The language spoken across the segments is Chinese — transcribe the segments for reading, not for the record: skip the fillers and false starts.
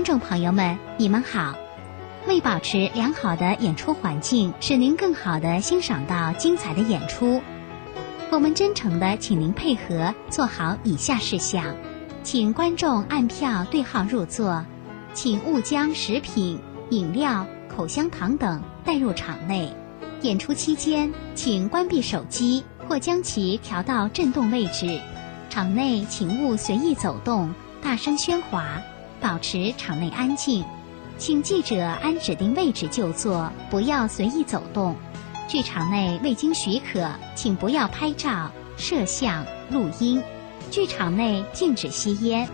观众朋友们，你们好。为保持良好的演出环境，使您更好地欣赏到精彩的演出，我们真诚地请您配合做好以下事项：请观众按票对号入座，请勿将食品、饮料、口香糖等带入场内。演出期间，请关闭手机或将其调到震动位置。场内请勿随意走动、大声喧哗，保持场内安静。请记者按指定位置就坐，不要随意走动。剧场内未经许可，请不要拍照、摄像、录音。剧场内禁止吸烟。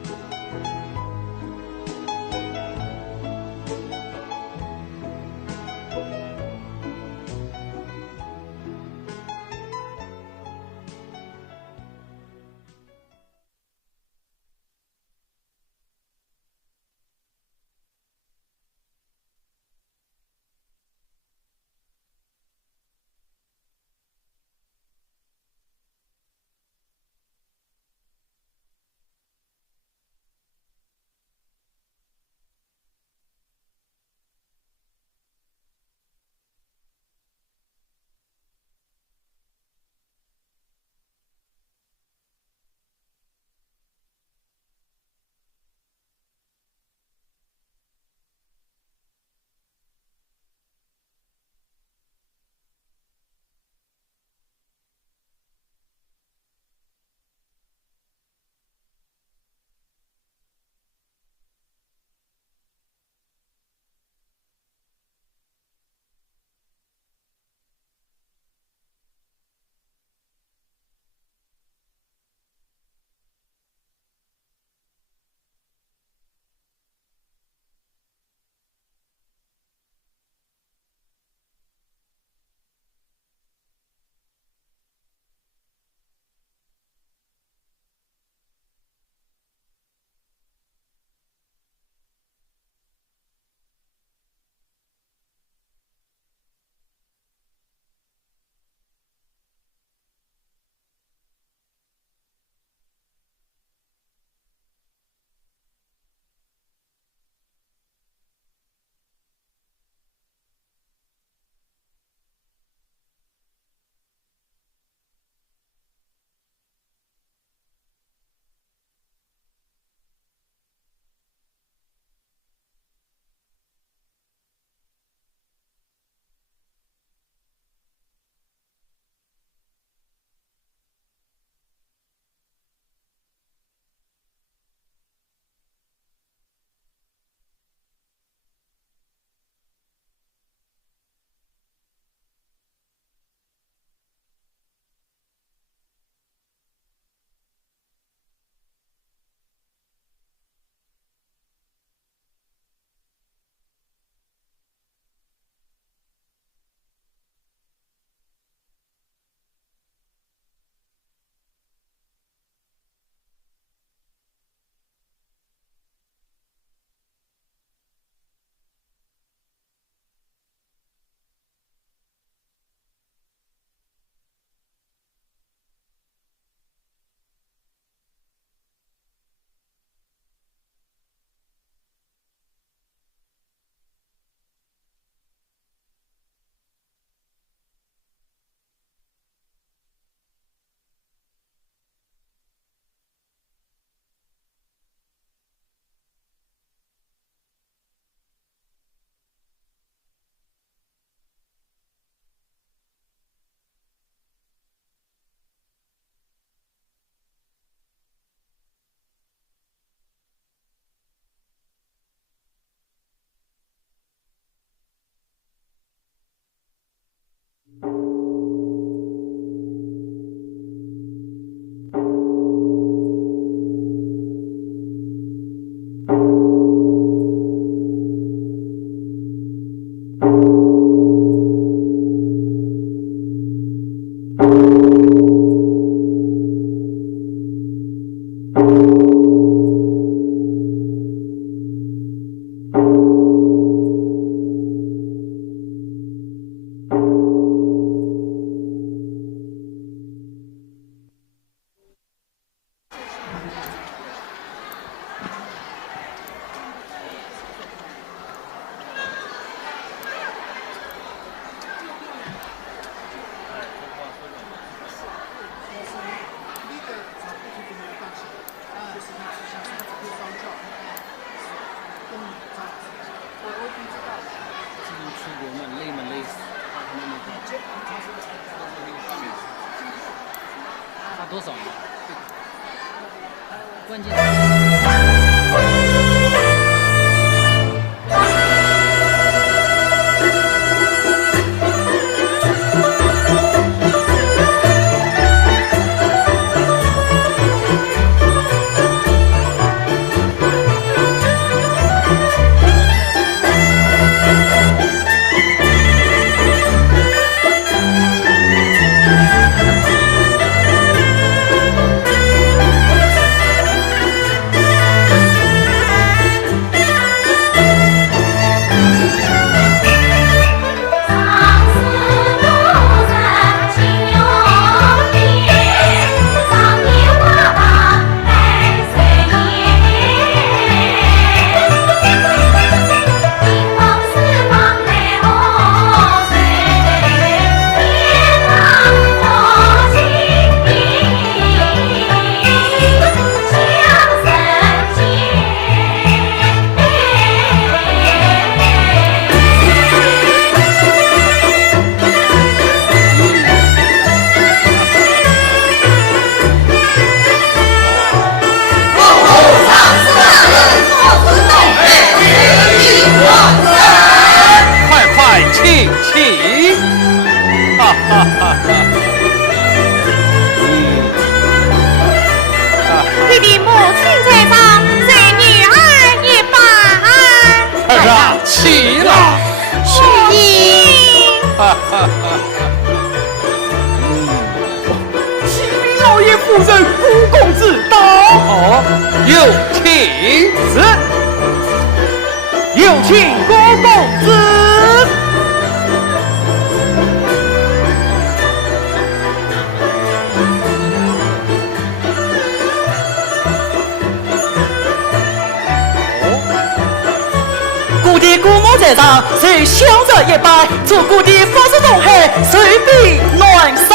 多少年？关键。你的母亲在上，随女儿一般。儿啊，起了！是你。启禀老爷夫人，孤公子到。哦，有请。有请孤公子。故地姑母在上，随兄者一拜，祝故地福寿东海，随必暖山。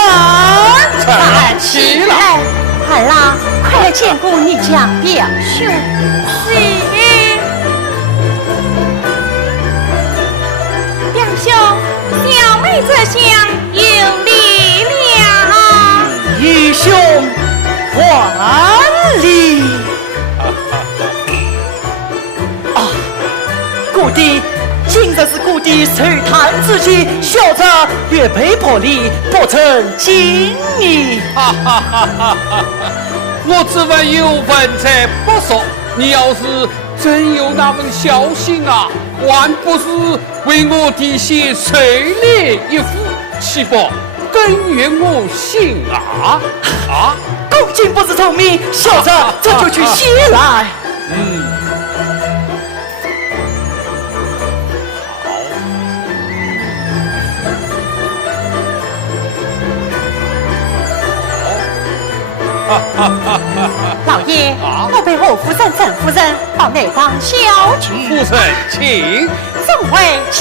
来齐了，儿啊，快来见过你家表兄。是。表兄，小妹这厢有礼了。义兄还礼。故地今日是故地寿坛之期，小者越被破例，不成敬意。我只闻有文才不说，你要是真有那份孝心啊，还不是为我弟媳垂泪一副，岂不更愿我心啊？公瑾不知聪明，小者这就去谢来。老爷，我陪侯夫人、陈夫人到内房小聚。夫人，请。众位请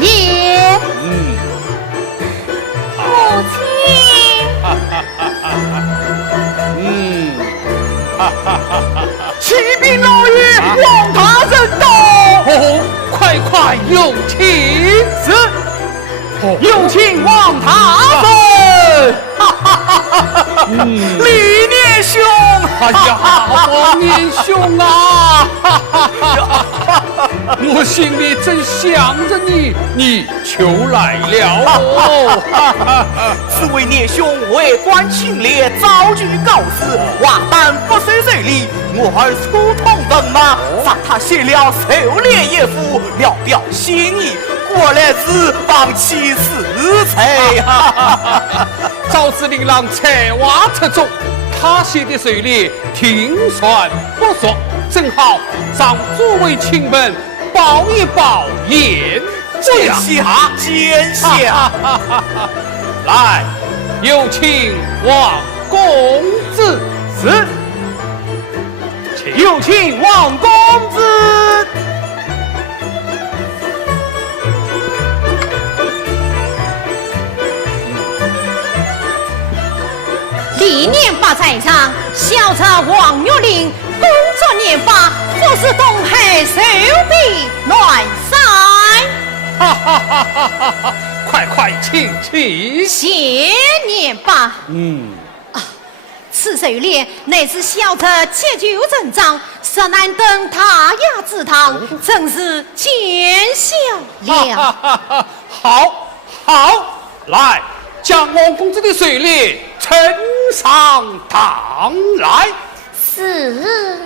便。母亲。启禀老爷，望他人到。快有请。有请望他人。李年兄，哎呀，王年兄啊！我心里正想着你，你求来了哦。此位年兄为官清廉，早具告示，瓦旦不随随礼。我儿粗通文马，让他写了狩猎一幅，聊表心意。果然是放弃四才。赵子令郎才华出众，他写的狩猎听传不说，正好让诸位亲们报一报言见下见下。来，有请王公子。有请王公子。历年八在上，小者王玉玲，工作年八，或是东海手臂暖山。快请。谢年八。此此水猎，乃是小者借酒成章，实难登他雅之堂，真是见笑了。好，好，来，将王公子的水猎呈上堂来。是。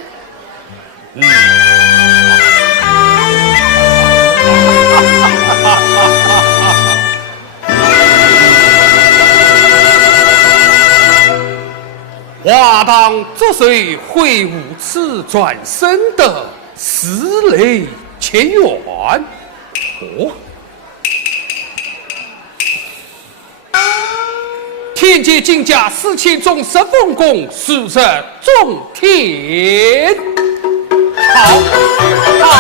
华当这水会无此转身的思雷前缘。哦，天界金甲4000中10分弓，实则中天。好，好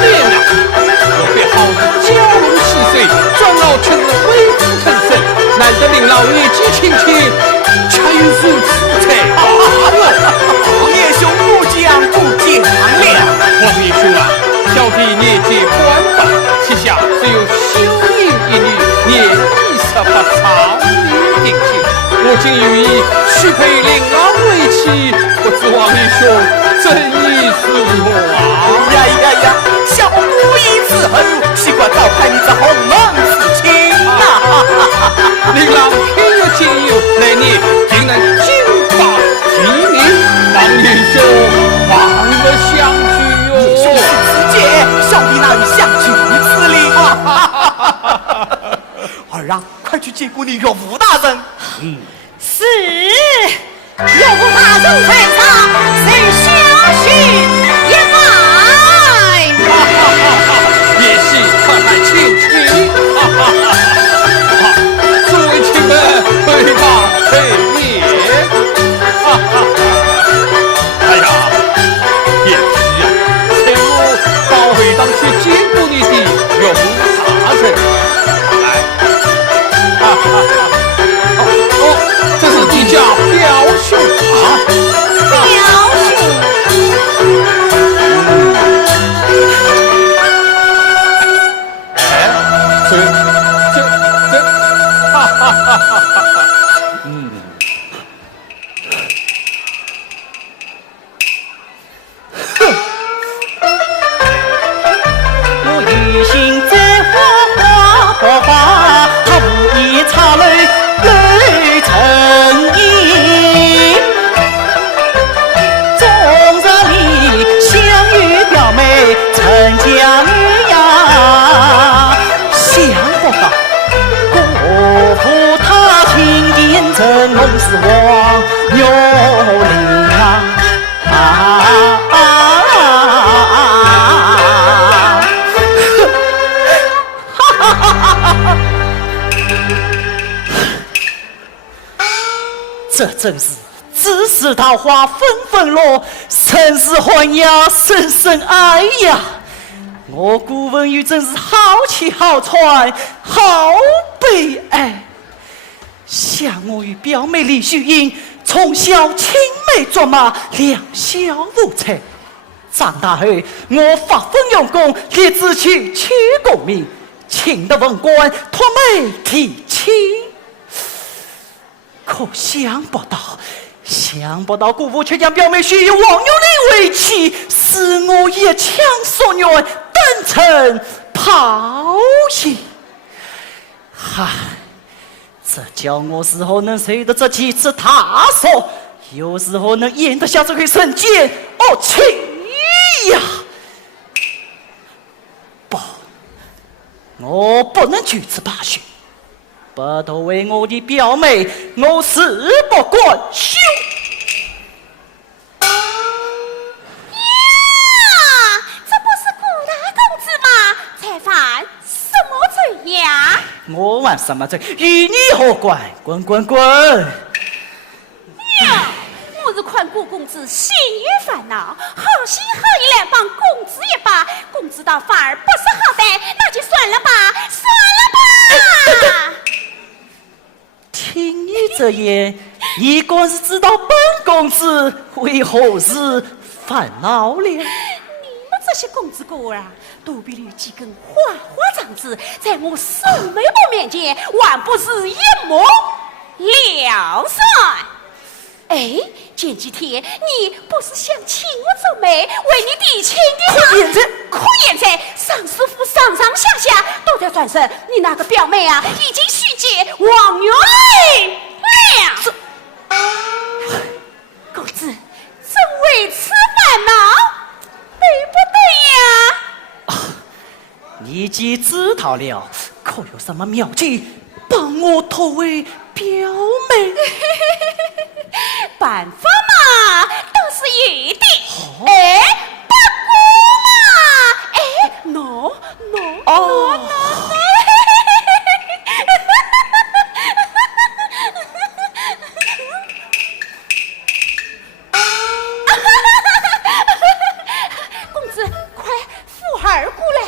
练啊！我别好的蛟龙戏水，转老却是威武腾身，难得令老年纪轻轻，却有如此才华哟！叶兄不讲不讲了。王爷兄啊，小弟年届官半，膝下只有秀英一女，年已18，长女定亲。我今有意许配令郎为妻，不知王爷兄真意如何啊？呀！小姑意伺候，习惯召开你这鸿门之亲呐！令郎偏有见有，来年竟能金榜题名，王爷兄望得相聚哟！兄弟之间，小弟哪有相聚之理啊？儿啊，快去接过你岳父大人。是，岳父大人在场，谁相许也来。也是快快请起！诸位亲们，回吧陪面。哎呀，也是呀，前我到会当去见过你的岳父大人。来，这是你家表兄啊！表兄。我一心在花花，他无意插泪泪成荫。终日里相遇表妹成家女呀，想不到国父他亲见证龙是王有灵这真是自是桃花纷纷落，生死欢呀，深深爱呀！我顾文玉真是好气好喘，好悲哀。想我与表妹李秀英从小青梅竹马，两小无猜。长大后，我发奋用功，立志去功名，请得文官，托媒提亲。可想不到姑父却将表妹许以王有龄为妻，使我一腔所愿登成泡影。唉，这叫我是否能受得这几次大手，又是否能咽得下这回神剑气呀？不，我不能举此罢休。不投为我的表妹，我誓不管休。呀，这不是顾大公子吗？才犯什么罪呀？我犯什么罪？与你何关？滚滚滚！呀，我是看顾公子心有烦恼，好心好意来帮公子一把，公子倒反而不识好歹，那就算了吧，算了吧。听你这言，你光是知道本公子为何事烦恼了？你们这些公子哥儿啊，都比你几根花花肠子，在我宋美伯面前，还不是一目了然。哎，前几天你不是想请我做媒，为你提亲的吗？可现在尚师傅上上下下都在传声，你那个表妹啊，已经许结王月玲了。公子，正为此烦恼，对不对呀？你既知道了，可有什么妙计帮我托为表妹？办法嘛，倒是有的。哎，不过嘛，哎，no，公子，快扶儿过来。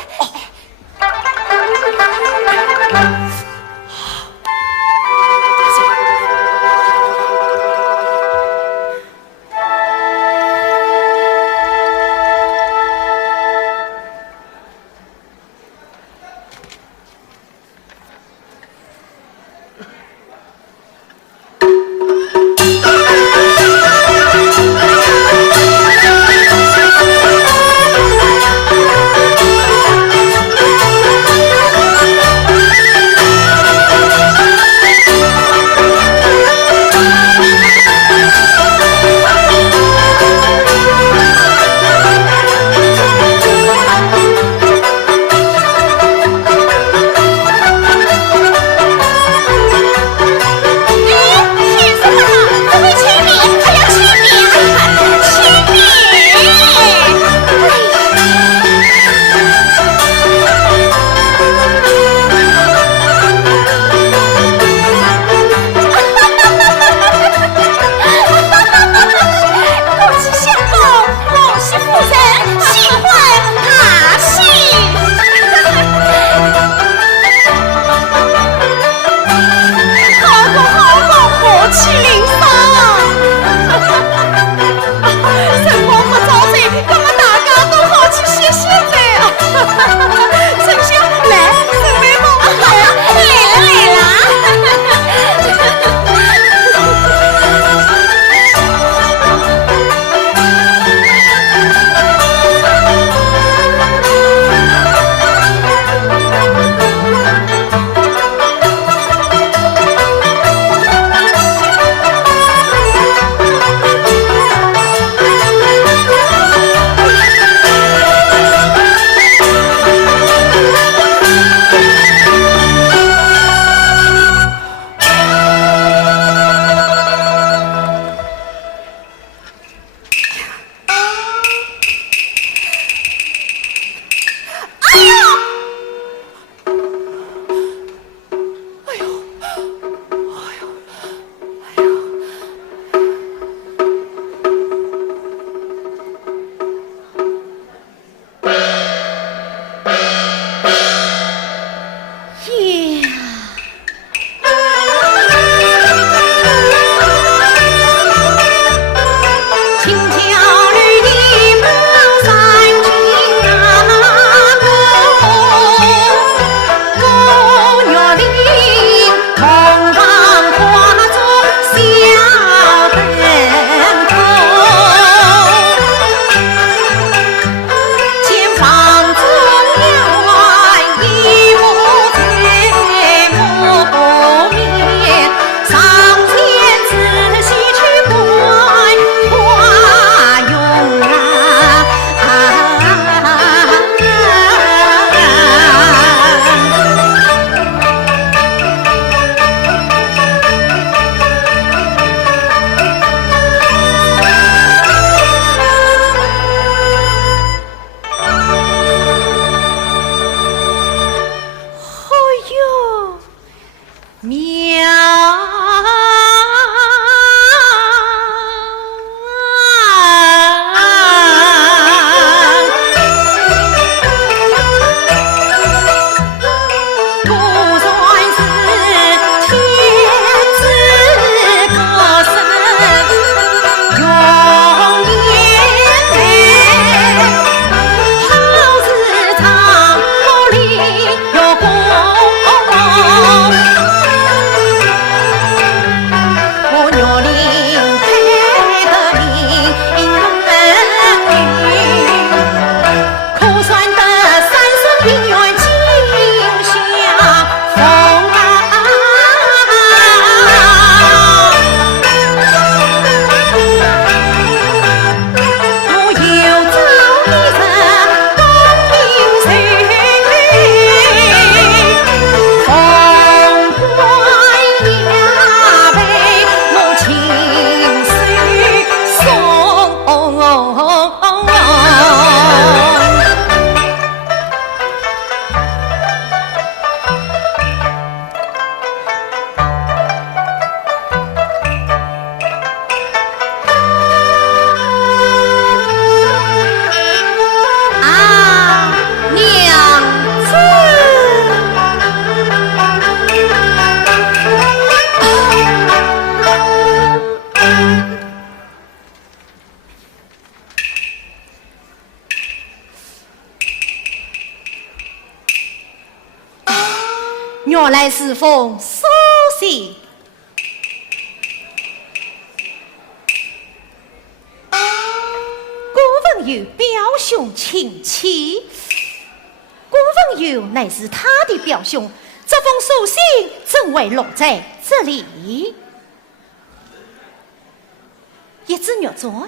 我来侍奉书信。顾文友表兄请起，顾文友乃是他的表兄，这封书信怎会落在这里？一只鸟啄。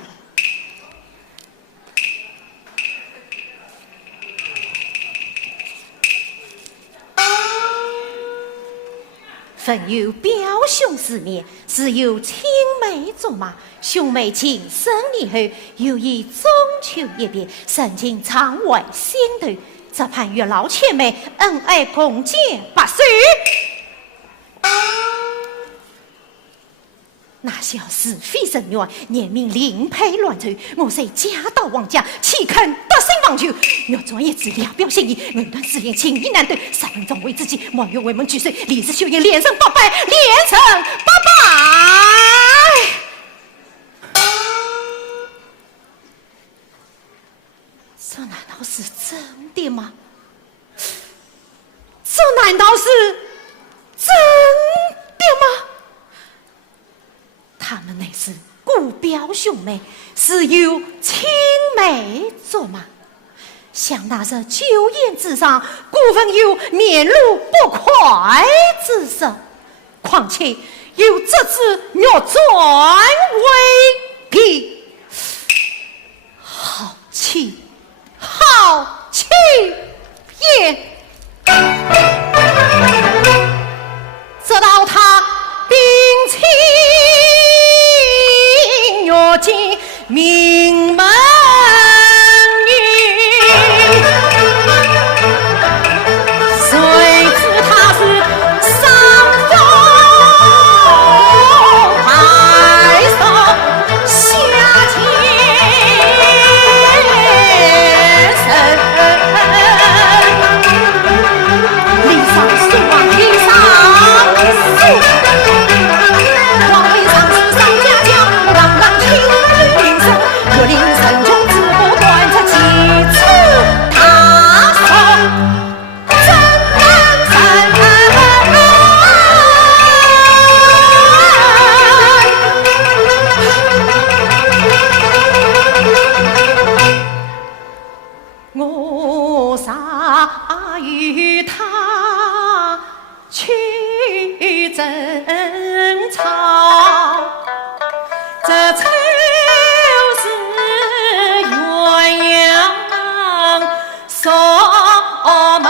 分有表兄之面，是有青梅竹马，兄妹情深以后，又以中秋一别，深情常怀心头。这盼月老姐妹恩爱共结不寿。那小是非人员，年名另配乱传，我虽家道王家，岂肯得心妄求？若专一直聊表心意，恩断丝连，情意难断。3分钟为自己，莫要为门俱碎，李氏秀英连声八拜，连声八拜。这难道是真的吗？这难道是真的吗？他们乃是顾表兄妹，是有青梅竹马。想那日酒宴之上，顾文友面露不快之色，况且有这只若转为皮，好气，好气也！直到他兵器若进名门狱，谁知他是上风抬手下天神，礼上书往礼上书。我啥与他去争吵，这就是鸳鸯锁门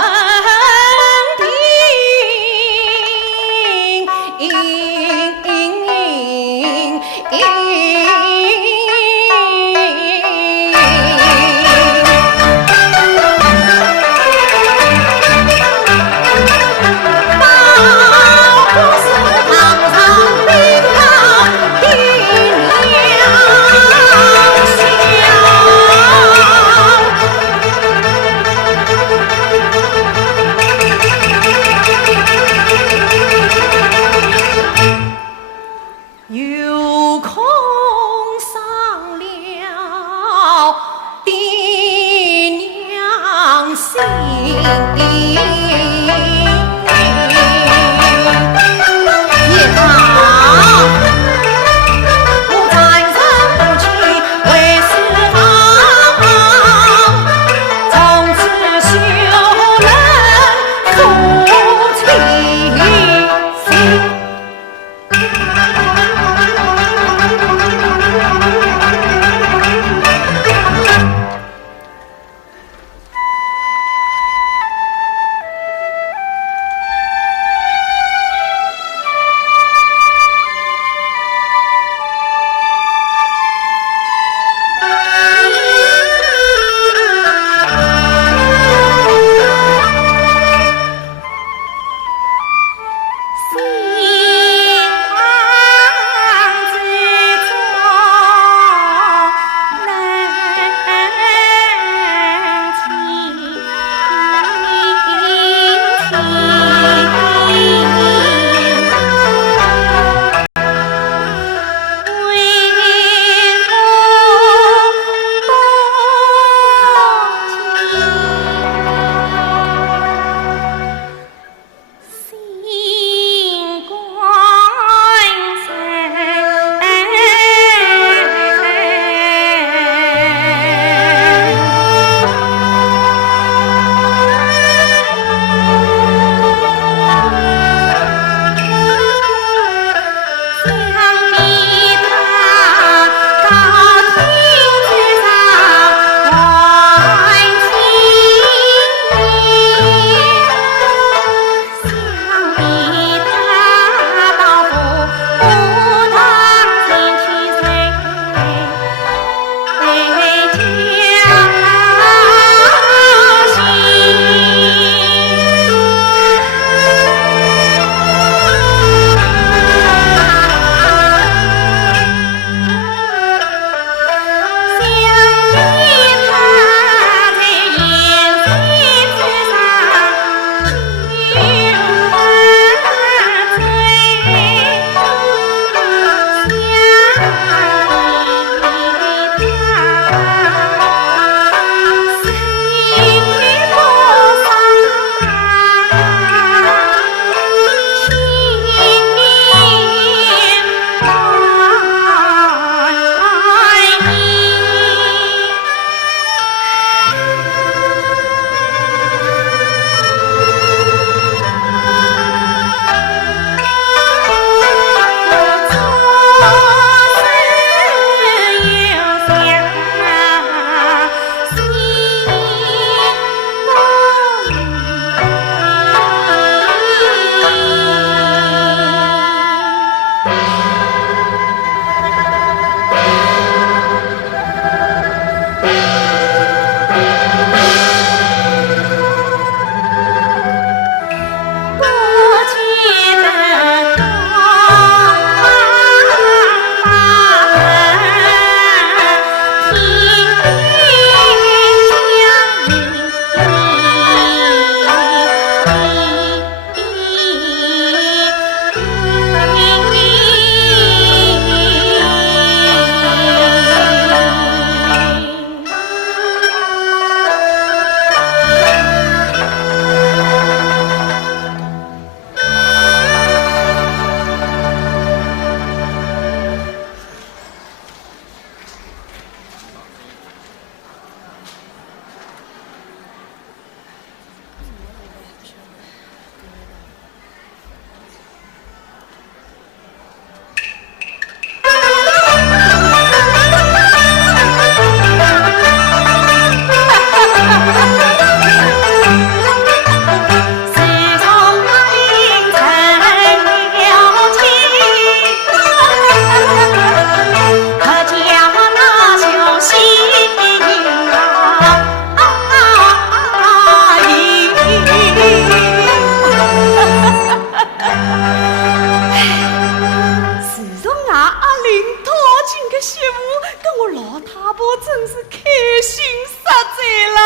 我老太婆真是开心实在了。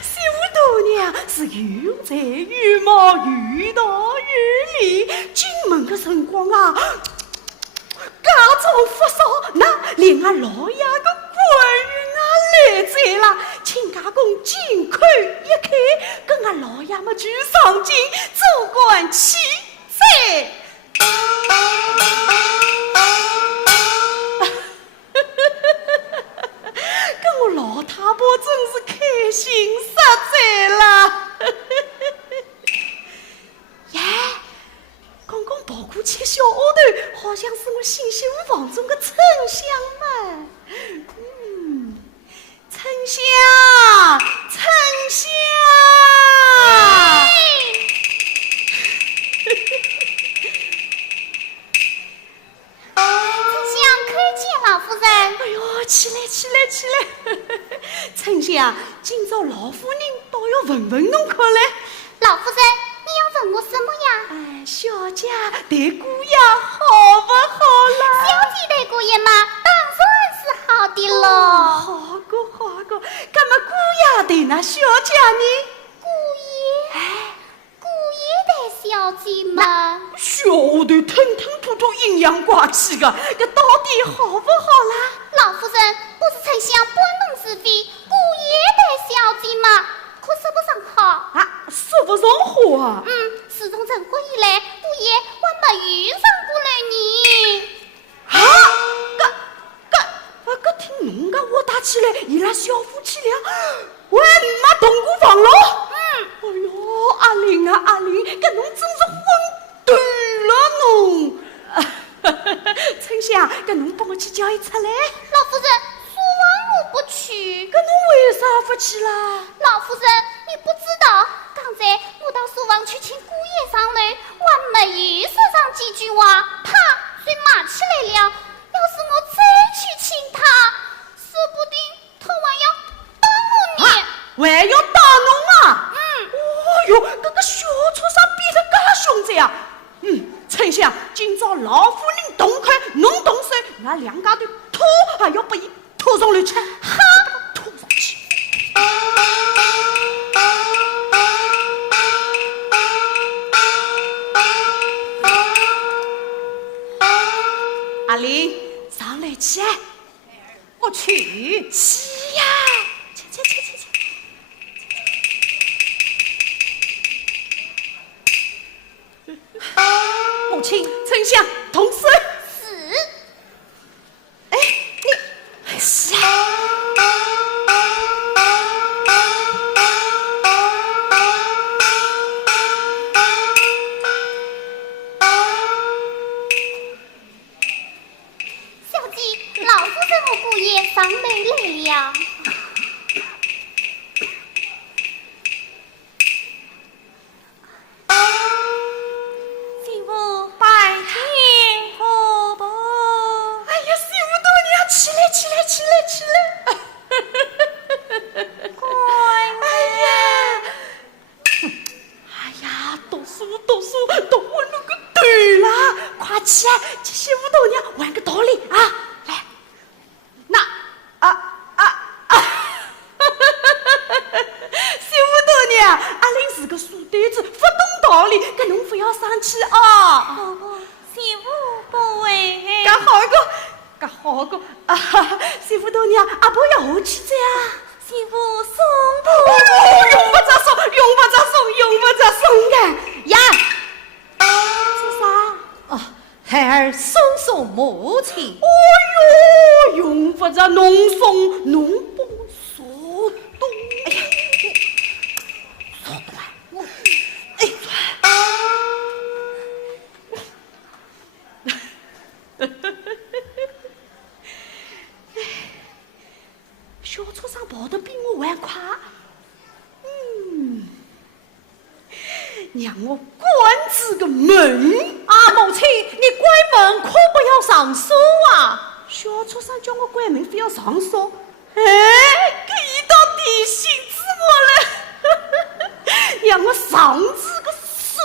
媳妇大娘是又在又忙又大又累，进门的辰光啊，家中发烧，那连俺老爷的官运啊来在了，请家公尽快一开，跟俺老爷们去上京做官起在。跟我老太婆真是开心实在了。耶，刚刚跑过去小丫头，好像是我新媳妇房中的丞相嘛。丞相，丞相。老夫人，哎呦，起来！丞相，今朝老夫人倒要问侬可来。老夫人，你要问我什么呀？哎，小姐对姑爷好不好啦？小姐对姑爷嘛，当然是好的喽。好个，干嘛姑爷对那小姐呢？姑爷对小姐嘛，小丫头吞吐吐阴阳怪气的，这到底好不好啦？老夫人，不是丞相搬弄是非，姑爷对小姐嘛，可说不上好。啊，说不上话啊。自从成婚以来，姑爷我没遇上过来你。啊，搿听侬个话打起来，伊拉小夫妻俩还没同过房喽？哎呦，阿玲啊，搿侬真是混蛋了侬！丞相，搿侬帮我去叫伊出来。老夫人，说完我不去。搿侬为啥不去啦？老夫人，你不知道，刚才我到书房去请姑爷上楼，我没有说上几句话，他遂骂起来了。要是我再去请他，说不定他还要打我呢。还要打侬啊？哦哟，搿个小畜生变得介凶残啊！丞相，今朝老夫人动口，侬动手，俺两家头拖还要把伊拖上楼去。哈，拖上去。阿玲，上来去。我去呀！去。母亲，丞相，同事。是。哎，你是啊。小姐，老夫人和姑爷上楼来了。起来！乖，哎呀，读书，读我那个对啦！快起来，这媳妇大娘玩个道理啊！来，那媳妇大娘，阿玲是个书呆子，不懂道理，搿侬不要生气啊！媳妇不会，干好个啊！媳妇大娘，阿婆要下去呀！媳妇送不，用不着送的呀！这啥？孩儿送母亲。哦哟，用不着侬送，侬帮我说动。哎呀，说动啊！我小畜生跑得比我还快，让我关住个门。母亲，你关门可不要上锁啊！小畜生叫我关门，非要上锁。哎，这一到底心死我了，让我上这个锁。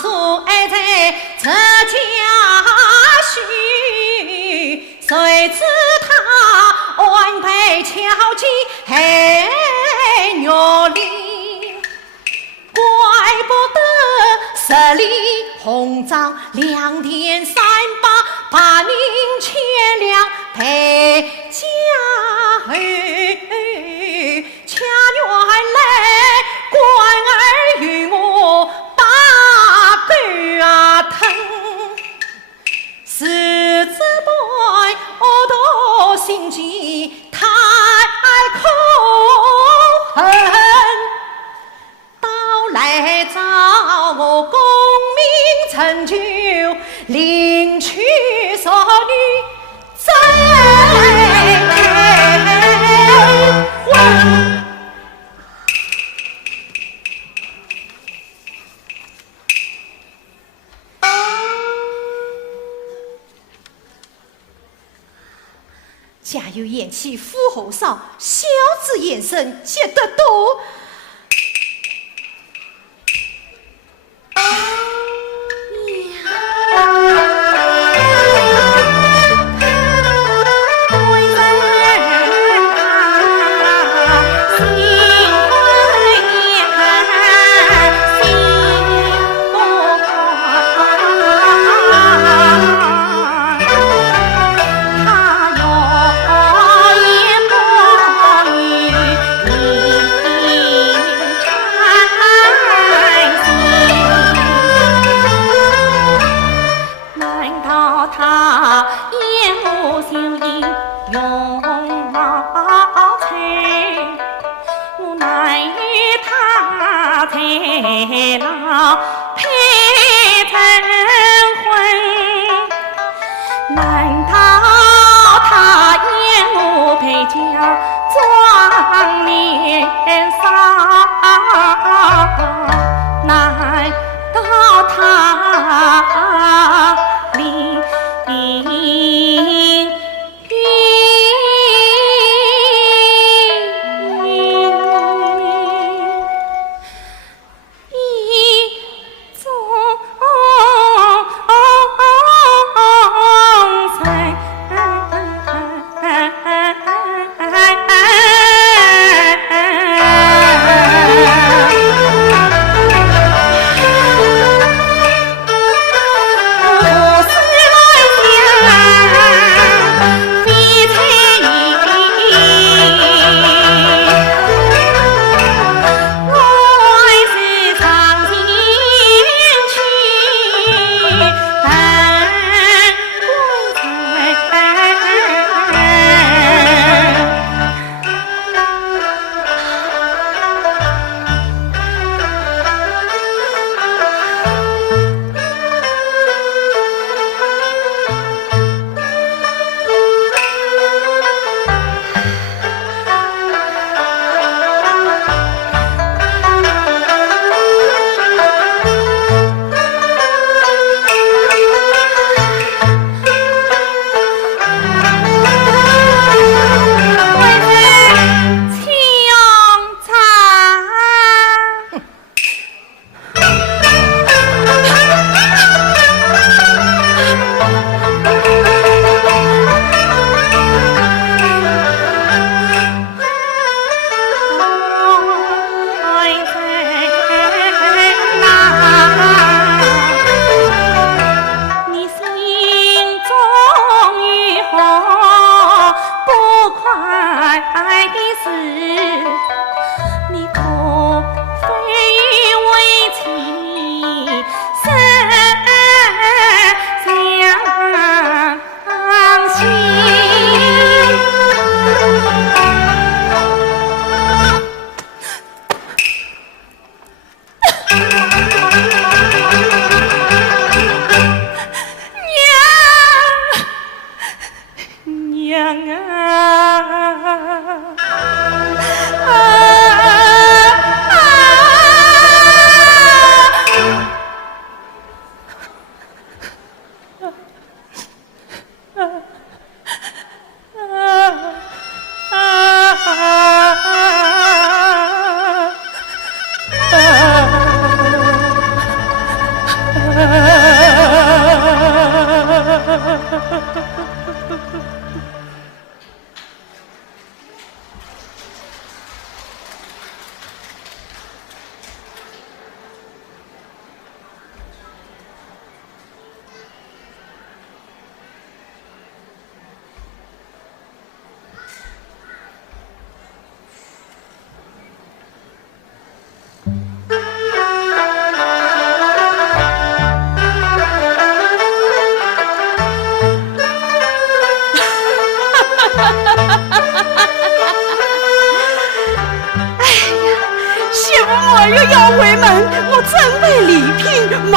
书爱在这家婿，谁知他安排巧计害虐你，怪不得十里红掌2天3把，把您牵两陪家儿，恰原来官儿与我把狗疼，是这般恶毒心机太可恨，到来找我功名成就，领取所女再婚。家有贤妻夫后少，小子言声结得多。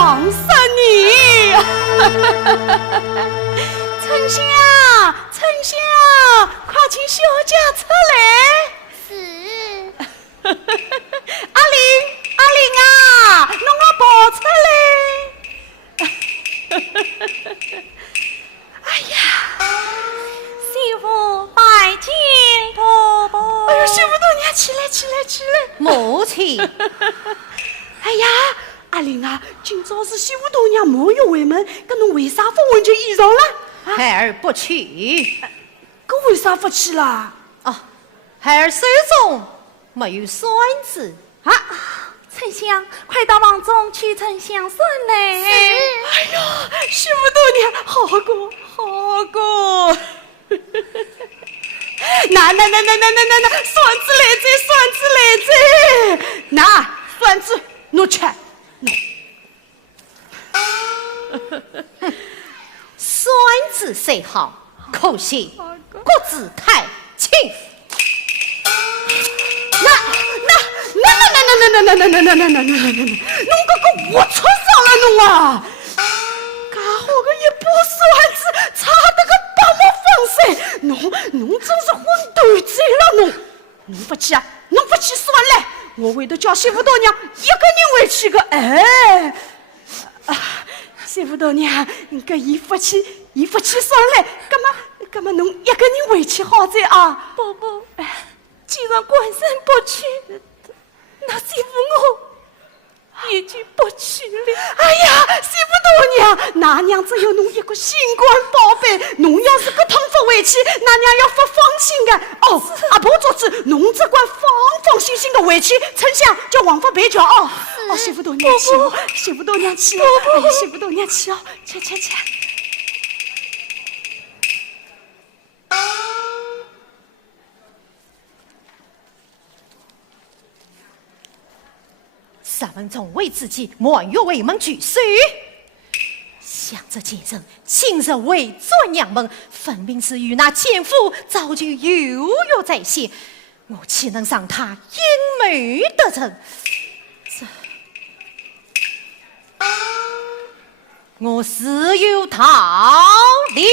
望杀你！丞相，丞相，快请小姐出来！是。阿玲，阿玲啊，弄我抱出来！哎呀，媳妇拜见婆婆。哎呦，媳妇大娘，起来，起来，起来！母亲，哎呀，阿玲啊，今朝是媳妇大娘沐浴回门，搿侬为啥不换件衣裳啦？孩儿不去。搿为啥不去啦？哦，孩儿手中没有栓子。啊，丞相，快到房中去丞相孙来。哎呀，媳妇大娘，好过，好过。拿，栓子来着，栓子来着，拿栓子，拿去，栓子虽好，可惜骨子太轻。那，侬搿个龌龊上了侬啊！介好个一把栓子，差得个把我放水，侬真是混蛋贼了侬不去啊？侬不去算了，我会得叫媳妇大娘一个人回去个。哎，媳妇大娘，搿伊不去算了，葛么侬一个人回去好在啊？宝宝，既然官身不去，那媳妇我已经不去了。哎呀，媳妇大娘，那娘只有侬一个心肝宝贝，侬要是搿趟不回去，那娘要不放心的。哦，阿婆做主，侬只管放心心的回去，丞相叫王夫陪叫哦。哦，媳妇大娘去哦，媳妇大娘去哦，哎呀，媳妇大娘去哦，去。3分钟为自己满月为门举手，想着今日今日为做娘们，分明是与那奸夫早就有约在先，我岂能让他阴谋得逞？我自有道理。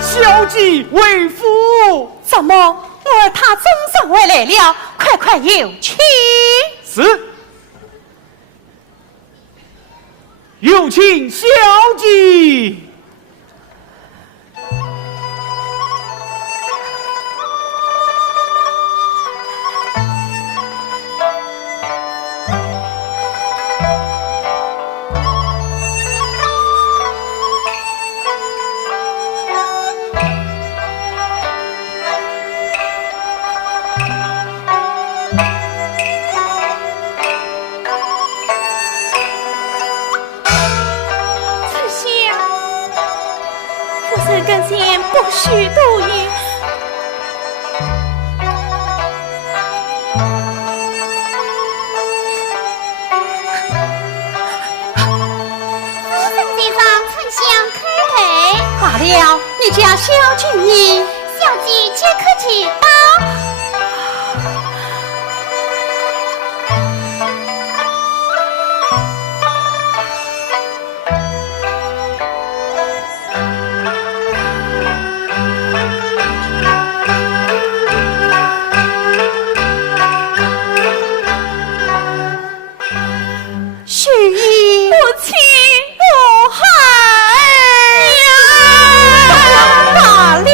小姐为夫。怎么我他终上回来了？快有请。是。有请小姐。更先不许多言。夫人在上，丞相开门。罢了，你家小姐你。小计皆可知道。许意母亲，我孩呀，大了。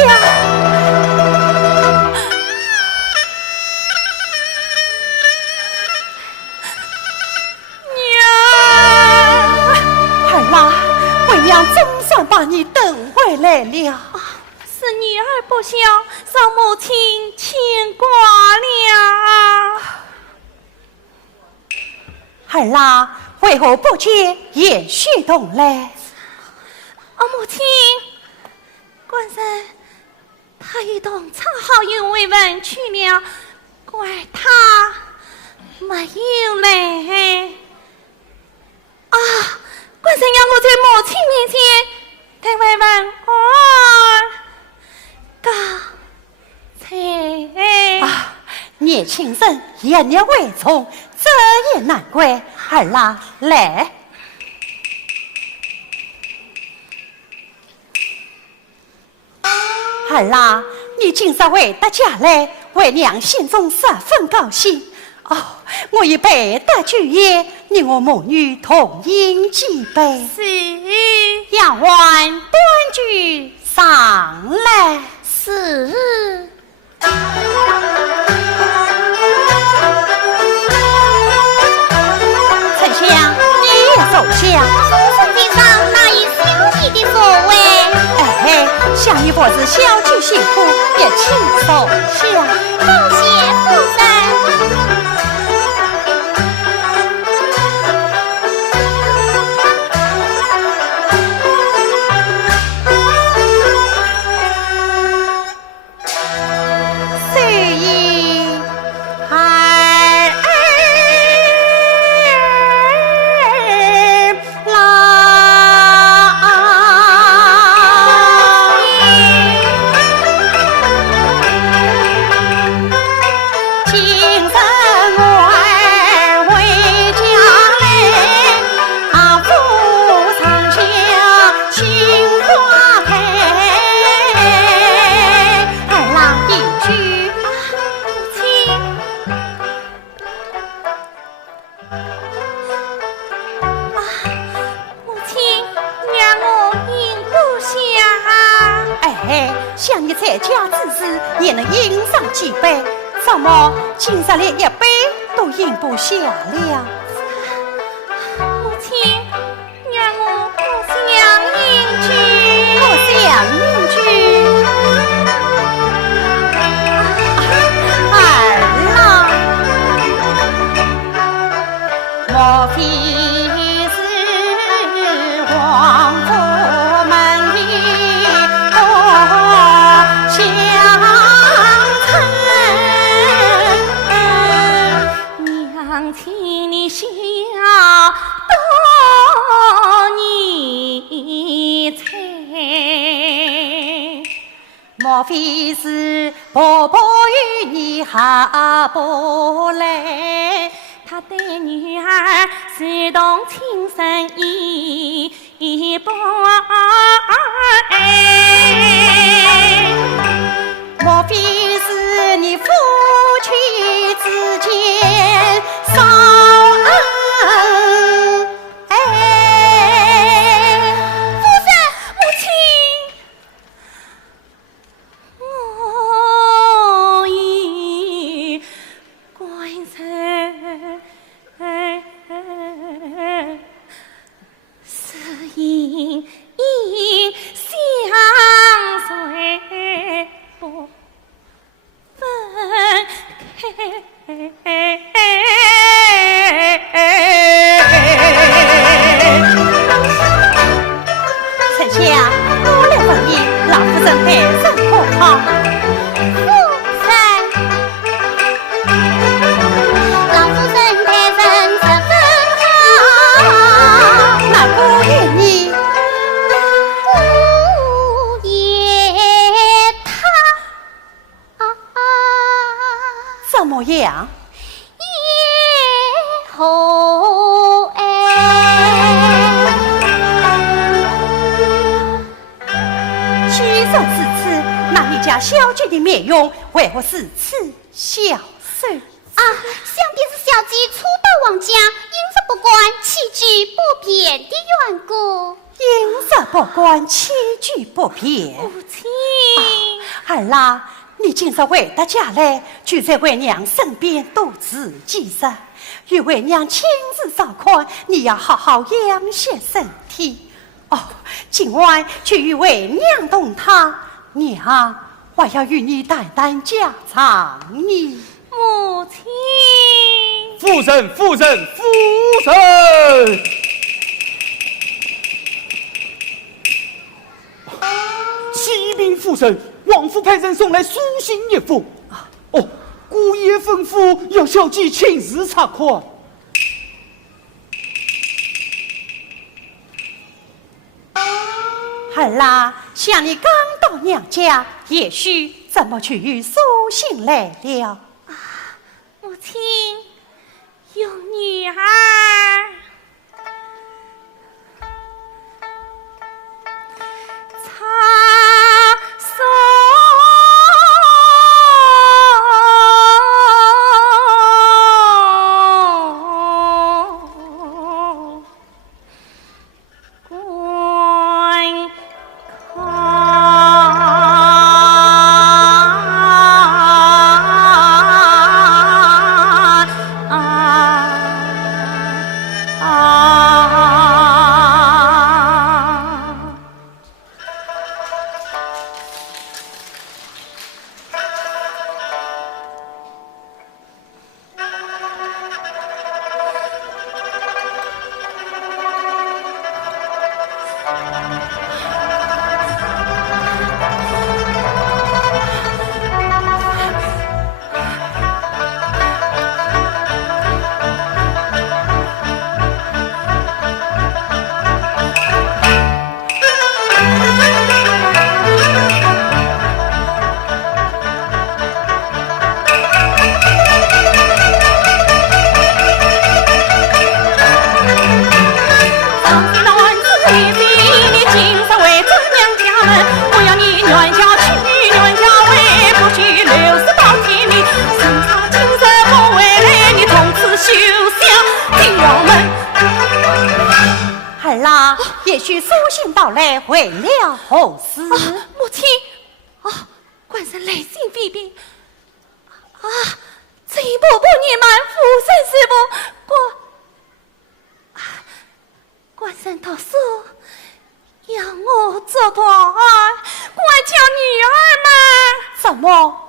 娘，儿啦，为娘总算把你等回来了。是女儿不孝，让母亲牵挂了。儿啦，为何不见延续动来？母亲，官人他与同昌好友为文去了，怪他没有来。官人要我在母亲面前对为文告辞。年轻人言语为重，这也难怪。儿啦，来。儿啦，你今日回得家来，为娘心中十分高兴。我已备得酒宴，你我母女同饮几杯。是，杨官端酒上来。是。丞相，你也走下。圣地上哪有小弟的所谓？想你不是小酒辛苦，也请走下。多谢夫人。像你在家之时，也能饮上几杯，怎么今日连一杯都饮不下了？母亲，让我不想饮酒，不想饮酒。儿啊，莫非是王府门里相称？娘亲你笑多年才，莫非是婆婆与你下不来？他对女儿视同亲生一般，莫非是你夫妻之间少恩？夫人，母亲，我已官人是因相随不分开。丞相，我来问你，老夫人待人可好？老夫人待人十分好，那姑爷你姑爷他怎么样？也好哎。既然是此，那你家小姐的面容为何是此消瘦？啊，想必是小姐初到王家，饮食不惯，起居不便的缘故。饮食不惯，起居不便。母亲，儿啦，你今日回到家来，就在为娘身边独自寄食，与为娘亲自照看，你要好好养些身体。哦，今晚去与为娘同堂，娘我要与你谈谈家常呢。母亲，夫人，夫人，夫人！启禀夫人，王府派人送来书信一封。哦，姑爷吩咐要小姐亲自查看。儿啦，想你刚到娘家，也许怎么去与书信来了？母亲，有女儿。插手观也许书信到来，为了后事。母亲，官人来信必禀。这一步步年满夫人师傅，官人读书，要我做官，管教女儿们。怎么？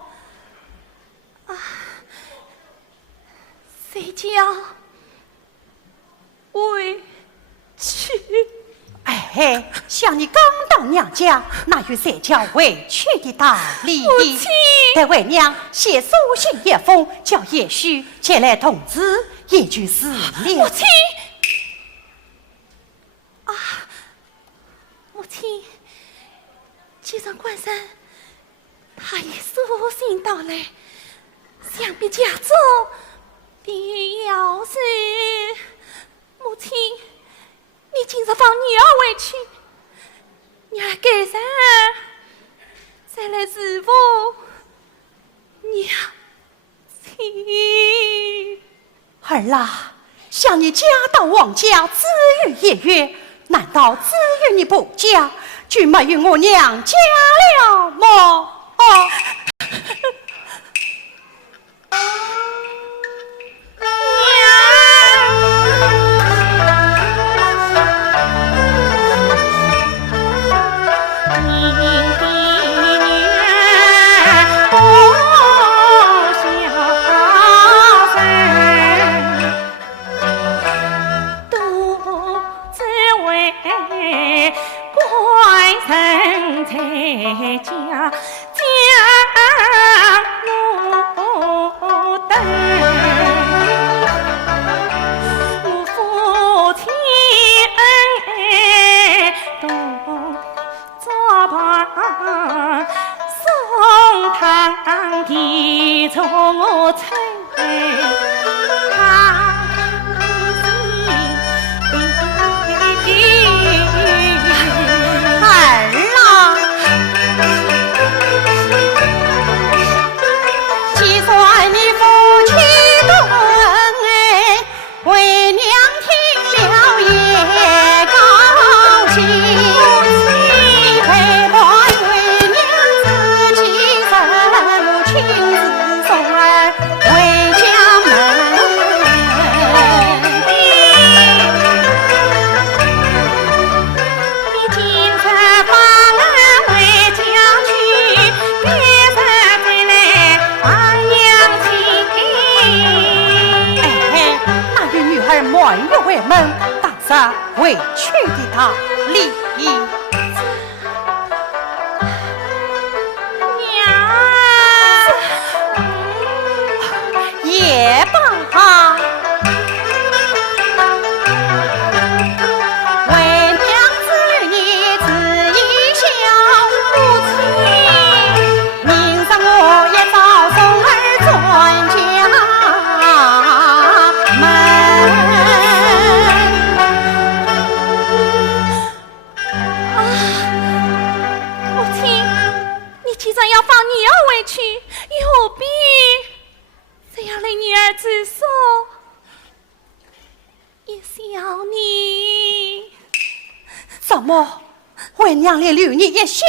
谁叫委屈？哎，像你刚到娘家，哪有谁叫委屈的道理？母亲，得为娘写书信一封，叫叶旭前来通知，也就是了。母亲，母亲，既然官人他以书信到来，想必家中必要是。母亲，你今日放女儿回去，女儿改善，再来侍奉娘亲。儿啦，像你家到王家只有1月，难道只有你不嫁，就没有我娘家了吗？官人在家，家着我称委屈的道理。娘，也罢，为娘子你自一小母亲，明日我也早送儿转家门。要放你儿回去，何必这样令你儿子说？也想你。怎么？为娘连留你一小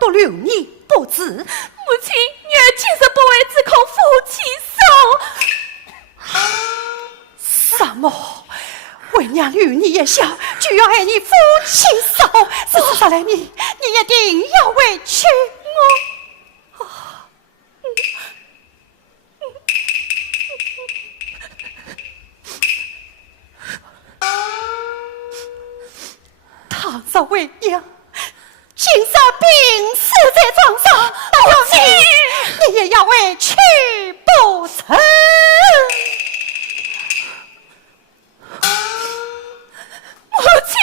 都留你不知？母亲，女儿其实不为只恐夫妻手。什么？为娘留你一小，就要爱你夫妻手？是说来你一定要委屈我。倘若为娘今生病死在床上，但有你也要委屈不成？母亲。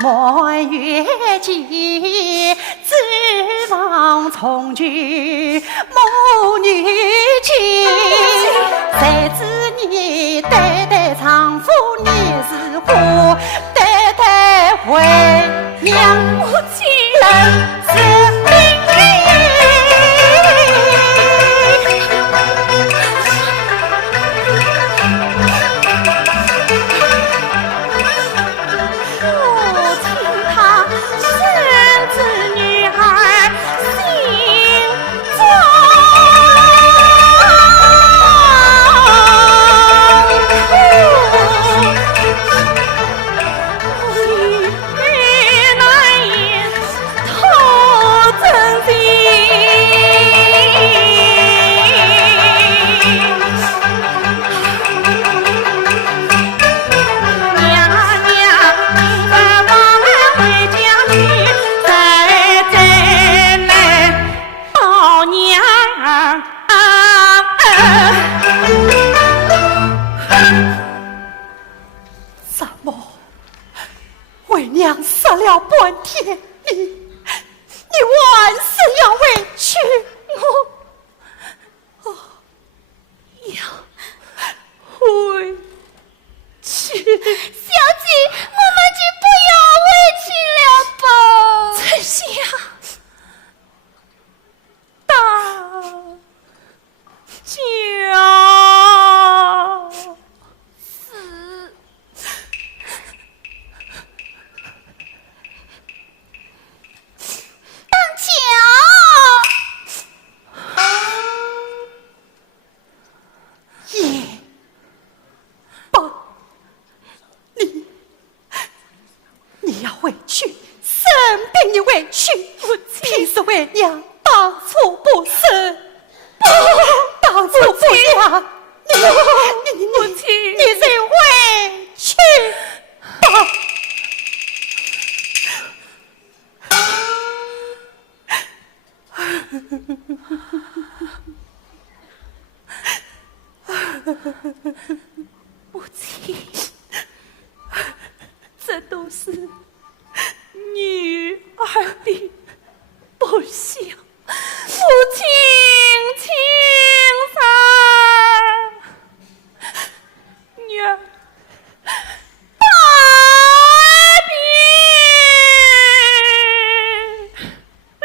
满月节，自望重聚母女情。谁知你代代丈夫你是花，代代为娘母亲人是命运。你要回去，生病你回去，平时为娘当初不是，当初不良，你再回去吧。母亲，这都是女儿的不幸，母亲请上，女儿大病了。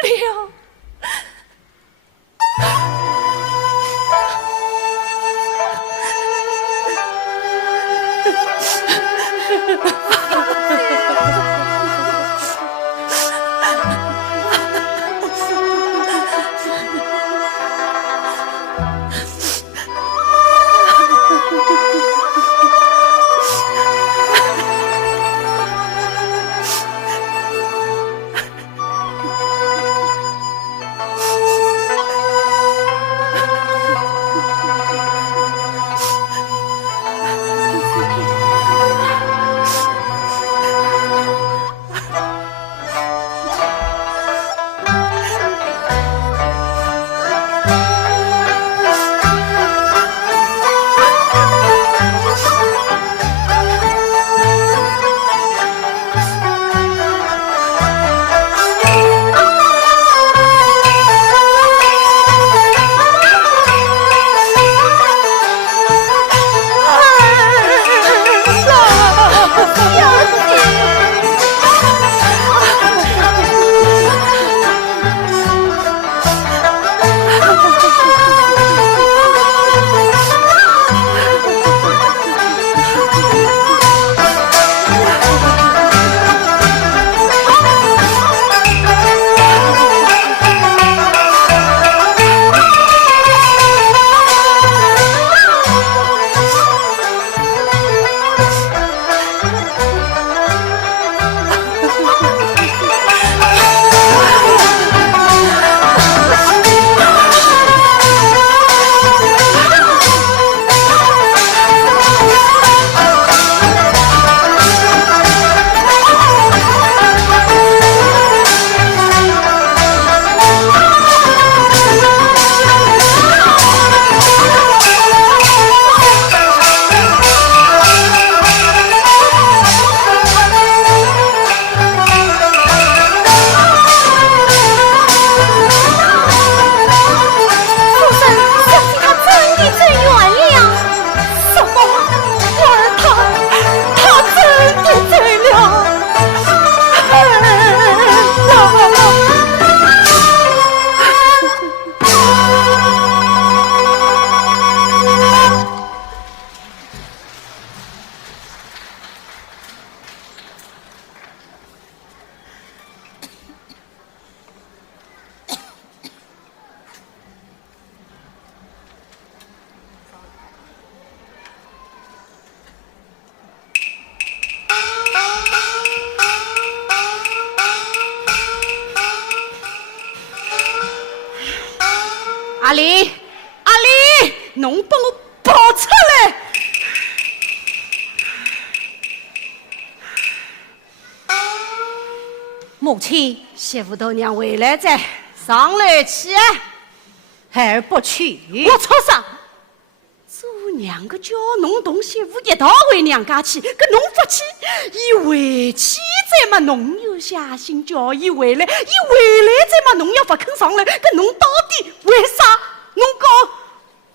阿丽，侬帮我跑出来！母亲，媳妇头娘回来再上楼去，孩儿不去。我操啥？做娘个叫侬同媳妇一道回娘家去，搿侬不去，伊回去再嘛侬又下心叫伊回来，伊回来再嘛侬要不肯上来，搿侬到底为啥？侬讲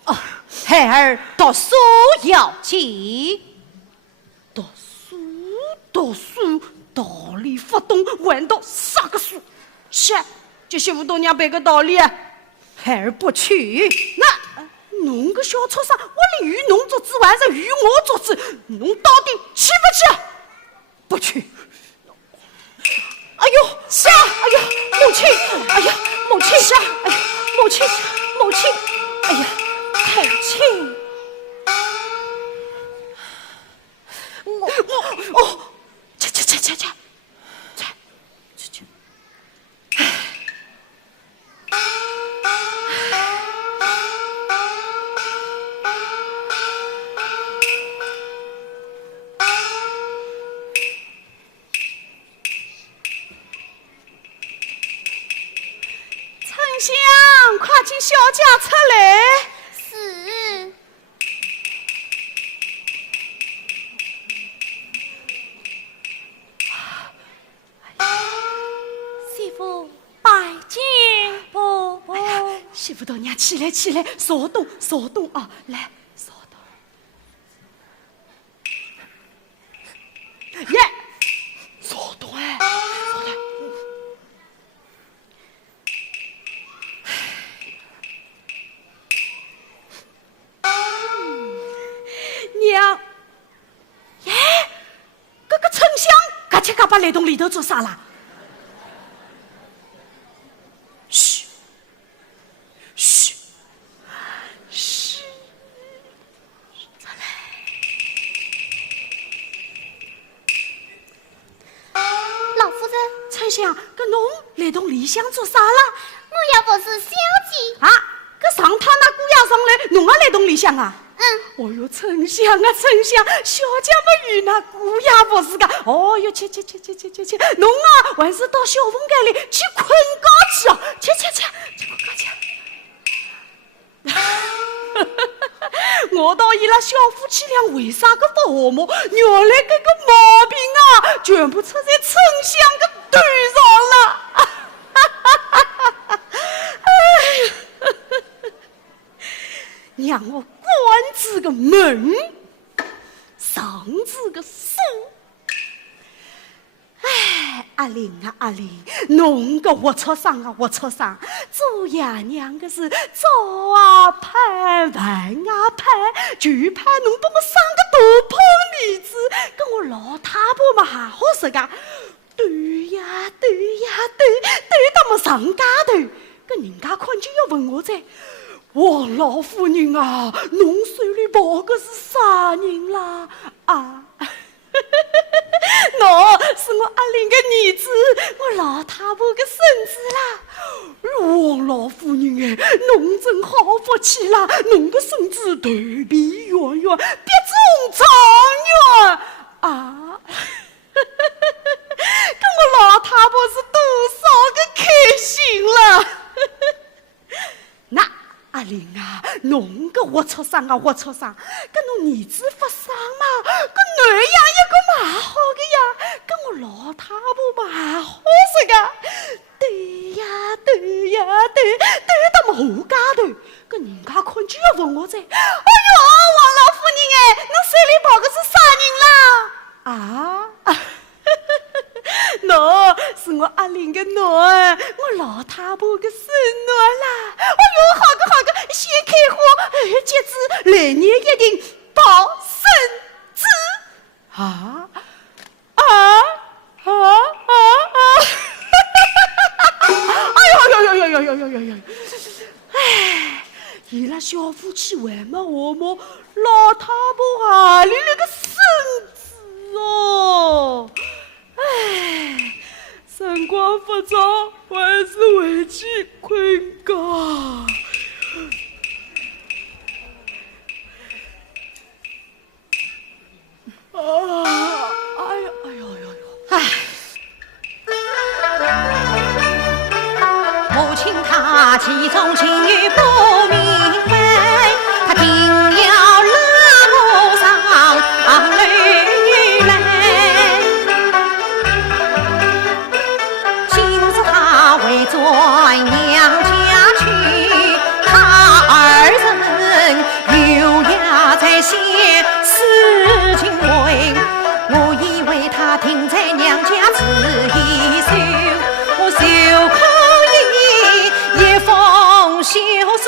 哦，孩儿读书要紧，读书道理不懂，还读啥个书？切，这媳妇头娘背个道理啊，孩儿不去。那侬小畜生，我里与侬做主还是与我做主？侬到底去不去？不去。哎呦，下！哎呀，母亲！哎呀，母亲！下！哎呀，母亲！母亲！哎呀，母亲！我，去！丞相，快请小家出来。是。媳妇，拜见婆婆。媳妇大娘，起来，稍动啊，来，稍动。耶，稍动哎，稍动。娘，耶，这个丞相，嘎切嘎巴来洞里头做啥啦？嘘。老夫人，丞相，搿侬来洞里向做啥啦？我要不是小姐啊，搿上趟那姑爷上来，侬也来洞里向啊？哦哟，丞相啊，丞相，小姐不与那姑爷不是噶？哦哟，去，侬啊，还是到小凤间里去困觉去哦，去困觉去。我到伊拉小夫妻俩为啥个不和睦？原来搿个毛病啊，全部出在丞相个头上了。让我关子个门，上子个锁。哎，阿玲啊，阿玲，侬个龌龊生啊，龌龊生！做爷娘个是早啊盼，晚啊盼，就盼侬帮我生个大胖儿子，跟我老太婆嘛还好说个。对呀，到么上家头，搿人家看就要问我噻。王老夫人啊，侬手里抱个是啥人啦？啊！喏，是我阿玲个儿子，我老太婆个孙子啦。王老夫人哎，侬真好福气啦！侬个孙子头皮圆圆，鼻中状元啊！跟我老太婆是多少个开心了。那阿玲啊，侬个龌龊生啊，龌龊生，跟侬儿子发生嘛，搿男样一个嘛好个呀，跟我老太婆嘛好说个。对呀，到么后家头，搿人家看就要问我噻。哎哟，王老夫人哎，侬手里抱个是啥人啦？啊？喏，是我阿玲个囡，我老太婆个孙女啦。哎哟，好个，先开花，接子，来年一定抱孙子。啊！哎呦！哎，伊拉小夫妻还没和睦，老太婆哪里来个孙子哦？哎，辰光不早，我还是回去困觉。哎呦！母亲她其中情绪不明白，她定要拉我上楼来。今日她为转娘家去，她二人有压在先事情为，我以为她停在娘家只一宿，我休可以也放休思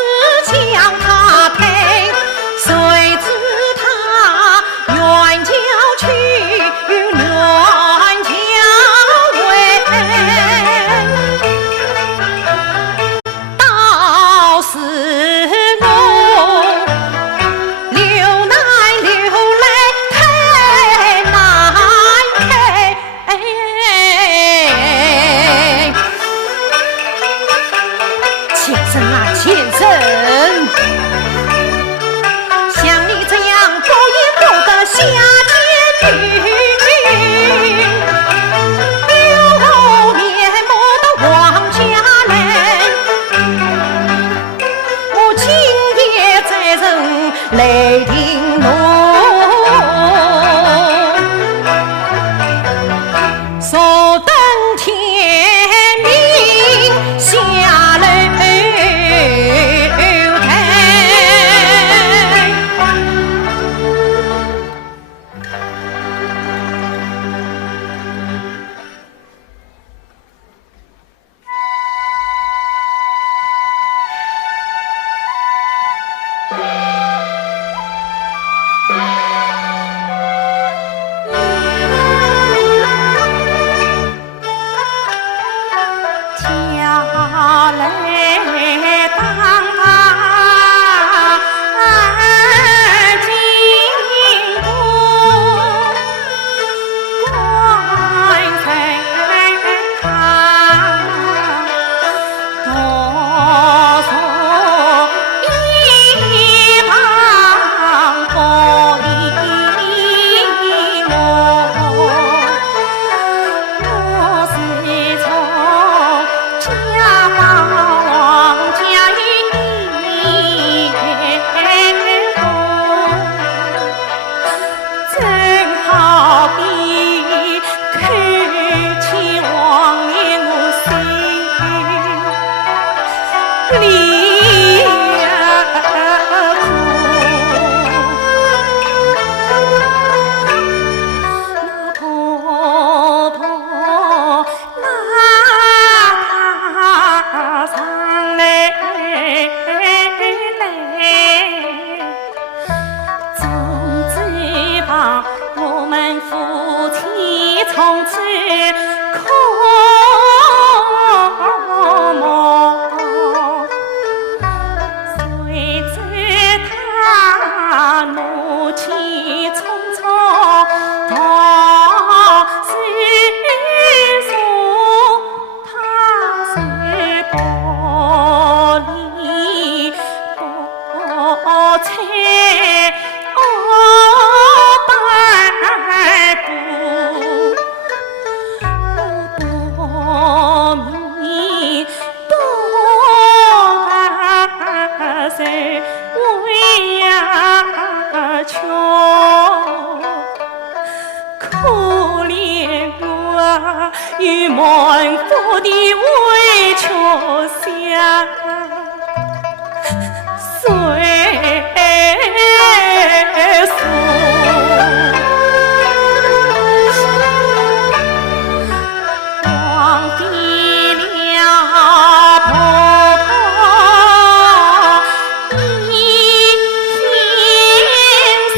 雷霆怒，坐等天明下楼台。家来当金宫，棺材堂，多送一旁过一我。我是从家王家一公，正好比看起王爷我心里婆婆拉他上来，从此把我们夫妻从此空梦。谁知他怒气冲冲到世俗，他是玻璃菠菜白布，多米多白色为呀穷。可怜我与满腹的委屈相随忘记了婆婆一片心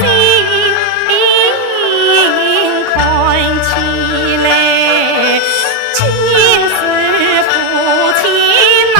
看起来，今世夫妻难。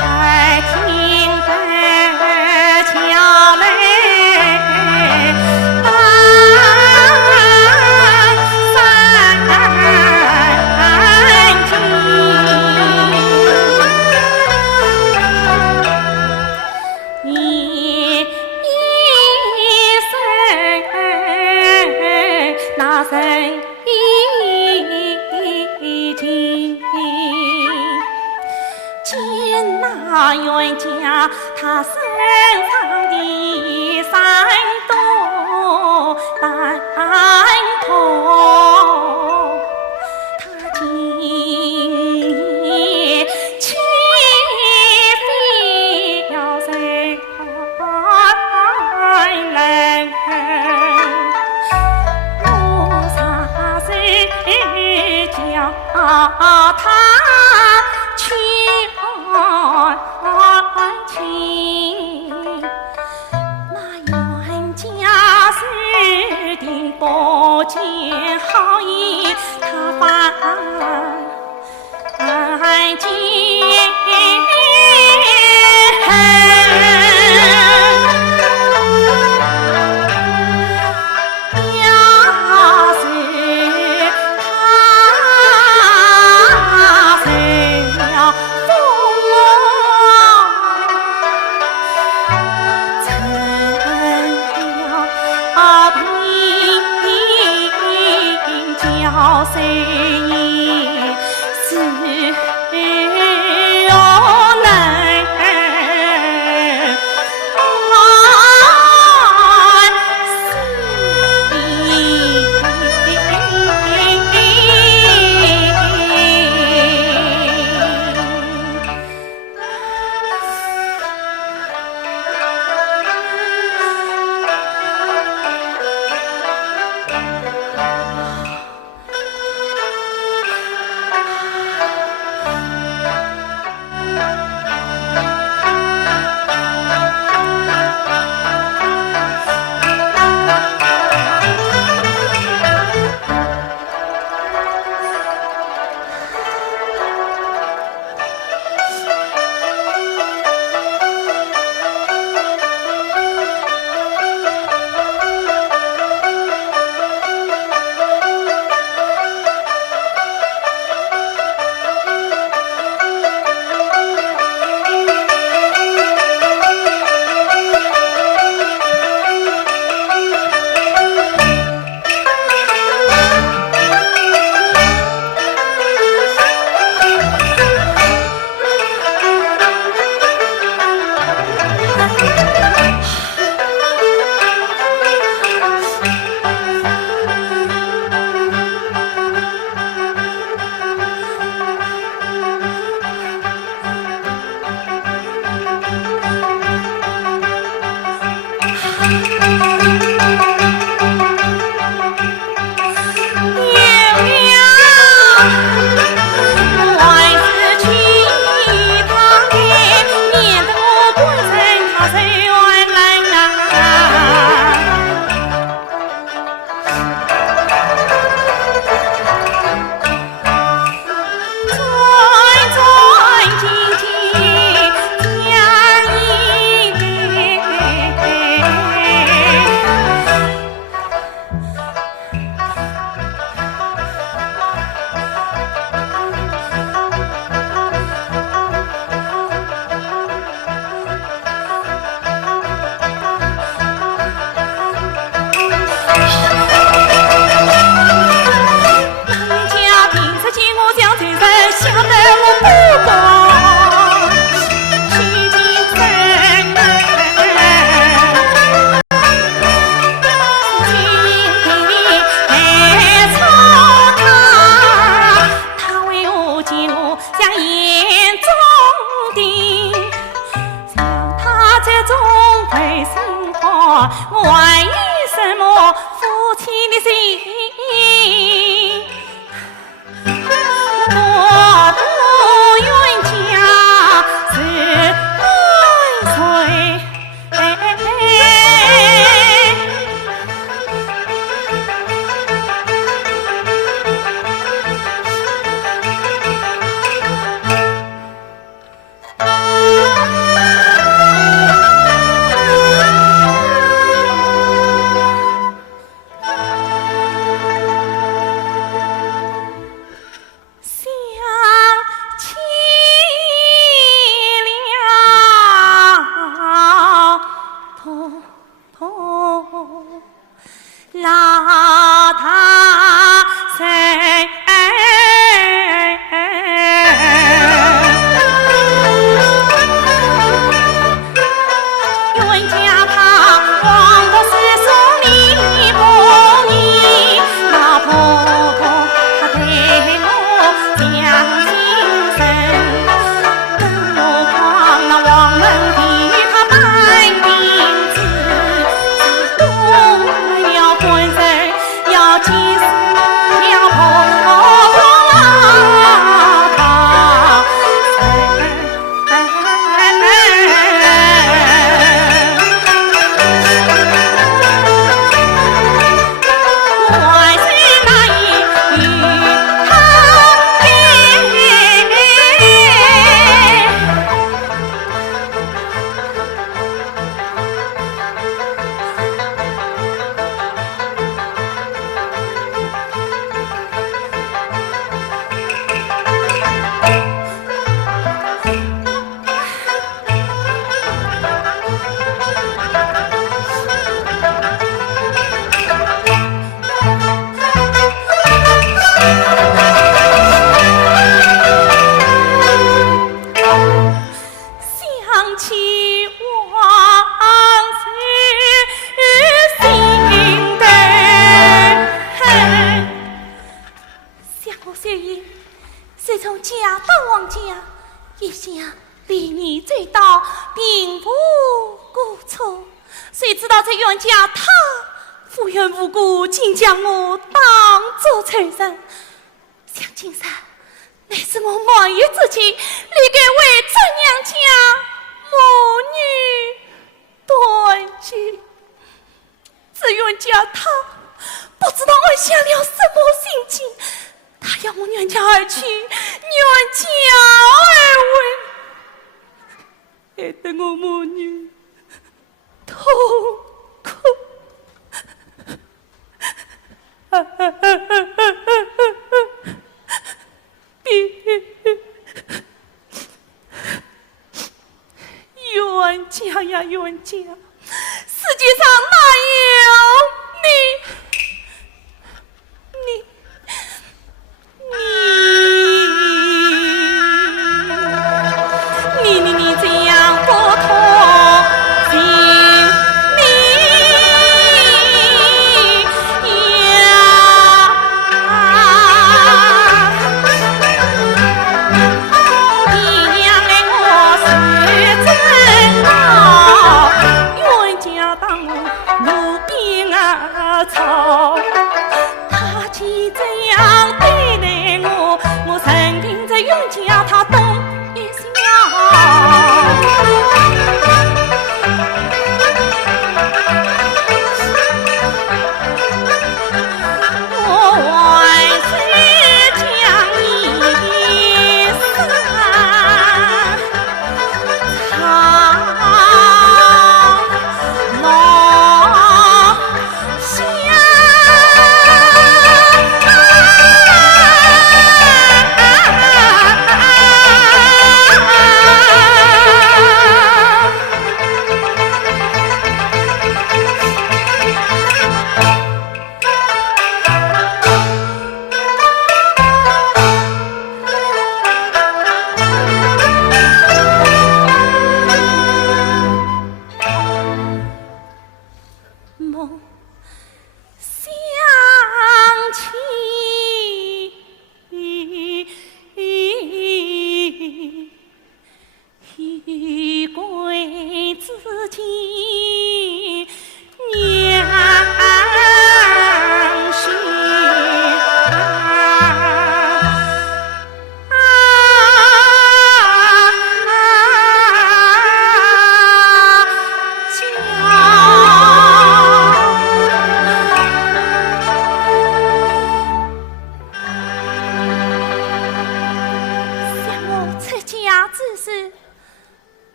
爱听得桥来你一生那生已经见那冤家，他身上的伤多胆痛，他今夜气飞要谁人？我啥时叫他去安情？那冤家是定不见好意，他犯奸。为什么夫妻的心我不愿家是爱谁？老他谁？冤家他枉的是送你不义，老婆婆她对我讲心声，更何况那王文帝他卖名字，动了浑身要气死了婆婆。王家一向离你最道，并无过错，谁知道这冤家他无缘无故竟将我当作仇人，想金山乃是我满月之妻，立该为准娘家母女断绝。这冤家他不知道我想了什么心情，他要我冤家而去，冤家而回，害得我母女痛苦。冤家呀冤家，世界上哪有你这样不通情理呀？你娘来我是真道，冤家当我路边草。他既这样对待我，我认定这冤家他懂一笑。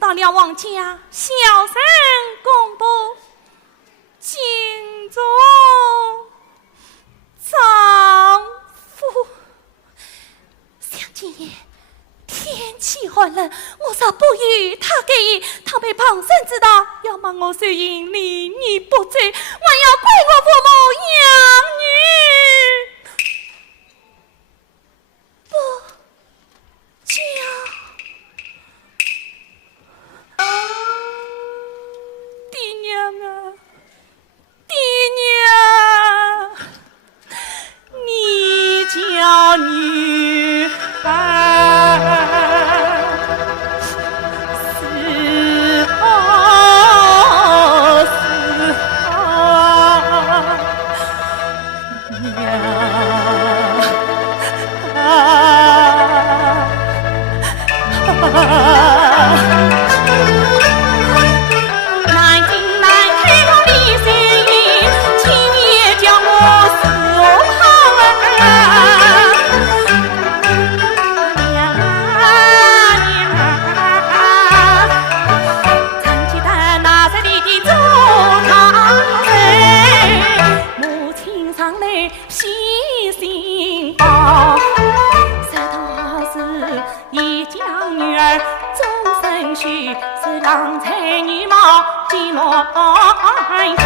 到了王家，小声公布，敬重丈夫。想今夜天气寒冷，我若不与他给予，他被旁人知道，要骂我虽因离你不罪，还要怪我父母养女不教。爹娘啊，爹娘，你叫女儿是好是好娘是郎才女貌进乱家，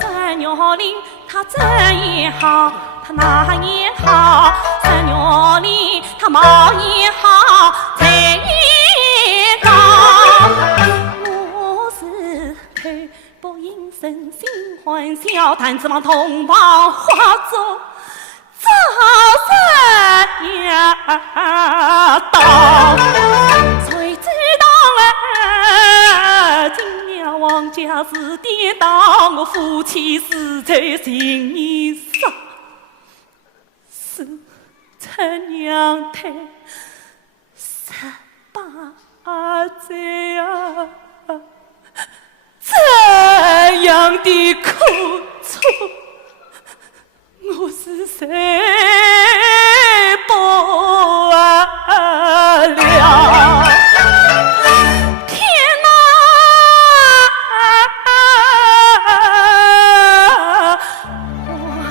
三月里他这也好，他那也好，三月里他貌也好，才也高。我是口不应声心欢笑，但指望同胞化作早生呀道，谁知道今夜王家是颠倒，我夫妻死在情义上，是陈娘胎18载啊！这样的苦楚，我是谁不了？天哪！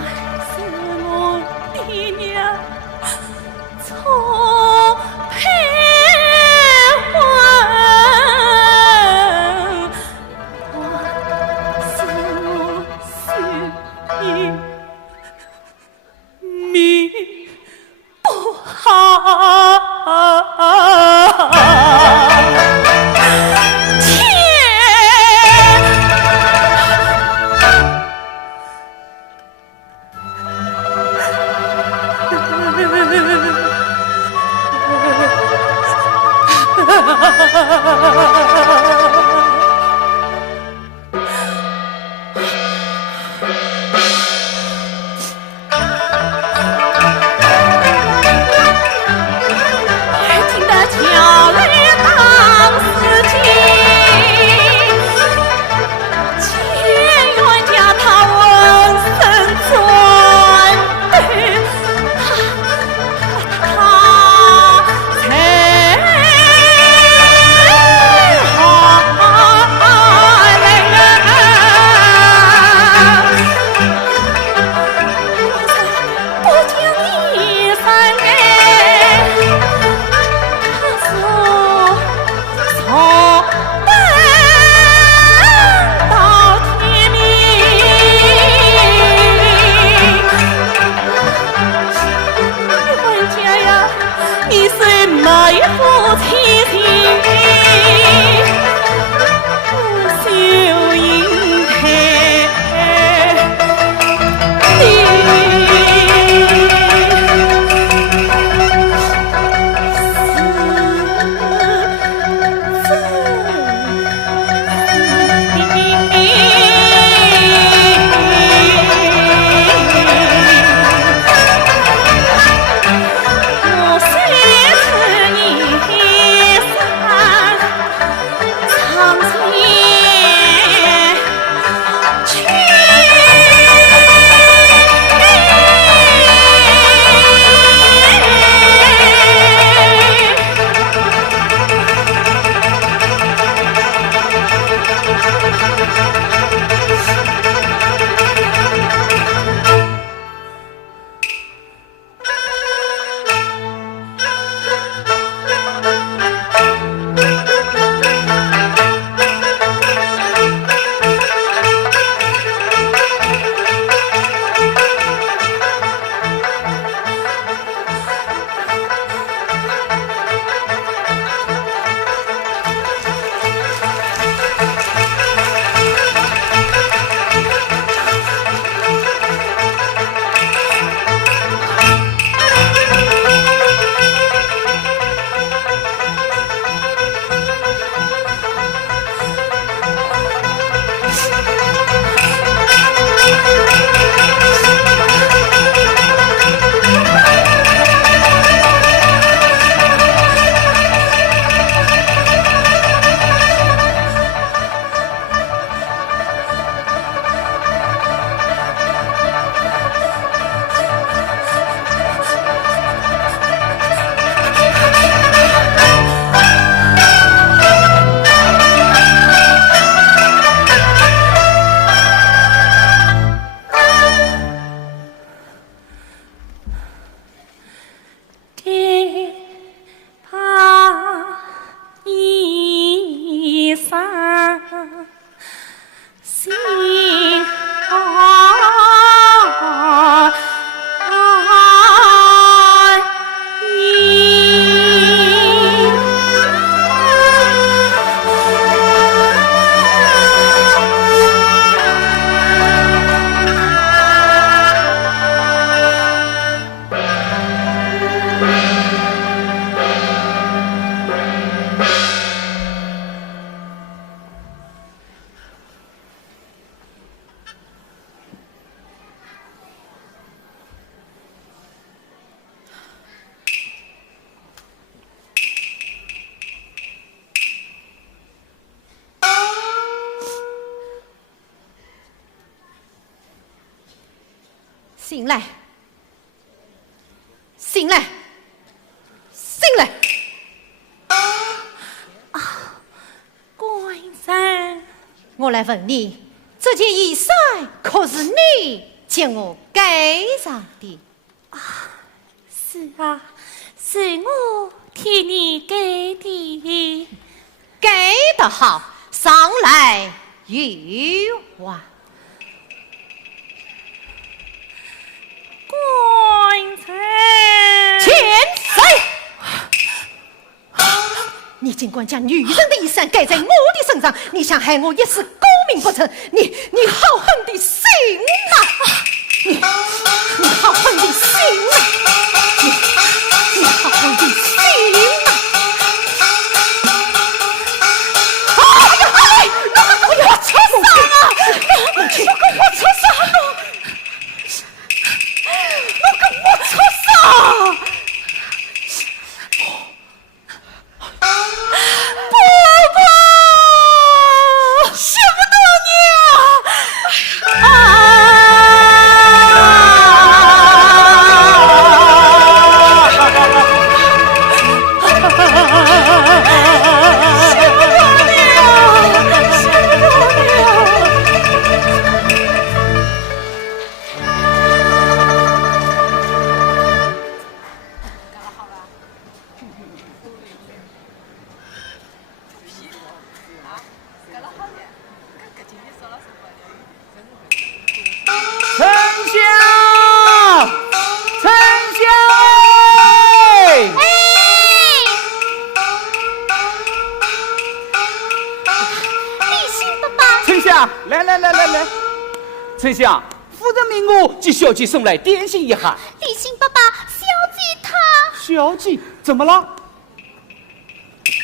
还是我的娘错配婚。命不好，听得桥来当司机，千元家他问声尊，他才不讲一声哎。从等到天明，冤家呀，你虽没负妻情，不修银台。醒来，醒来，醒来！官人，我来问你，这件衣裳可是你叫我给上的？是啊，是我替你给的。给得好，上来有话。官人，前谁？你尽管将女人的衣裳盖在我的身上，你想害我一世功名不成？你好狠的心呐！你好狠的心呐！你好狠的心呐！哎呀，我要出伤啊！我出伤了！我出伤！来，丞相，夫人命我替小姐送来点心一下。立新爸爸，小姐她……小姐怎么了？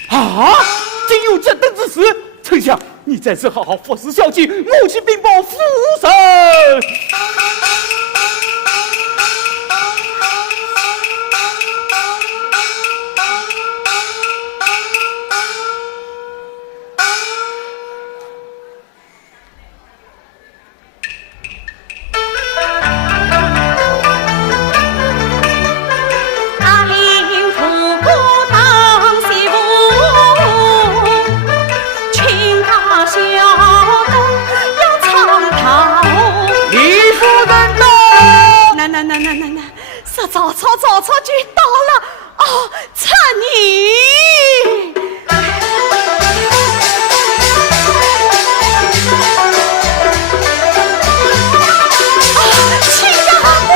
啊，竟有这等之事！丞相，你在此好好服侍小姐，我去禀报夫人。早就到了哦，趁你。亲家母，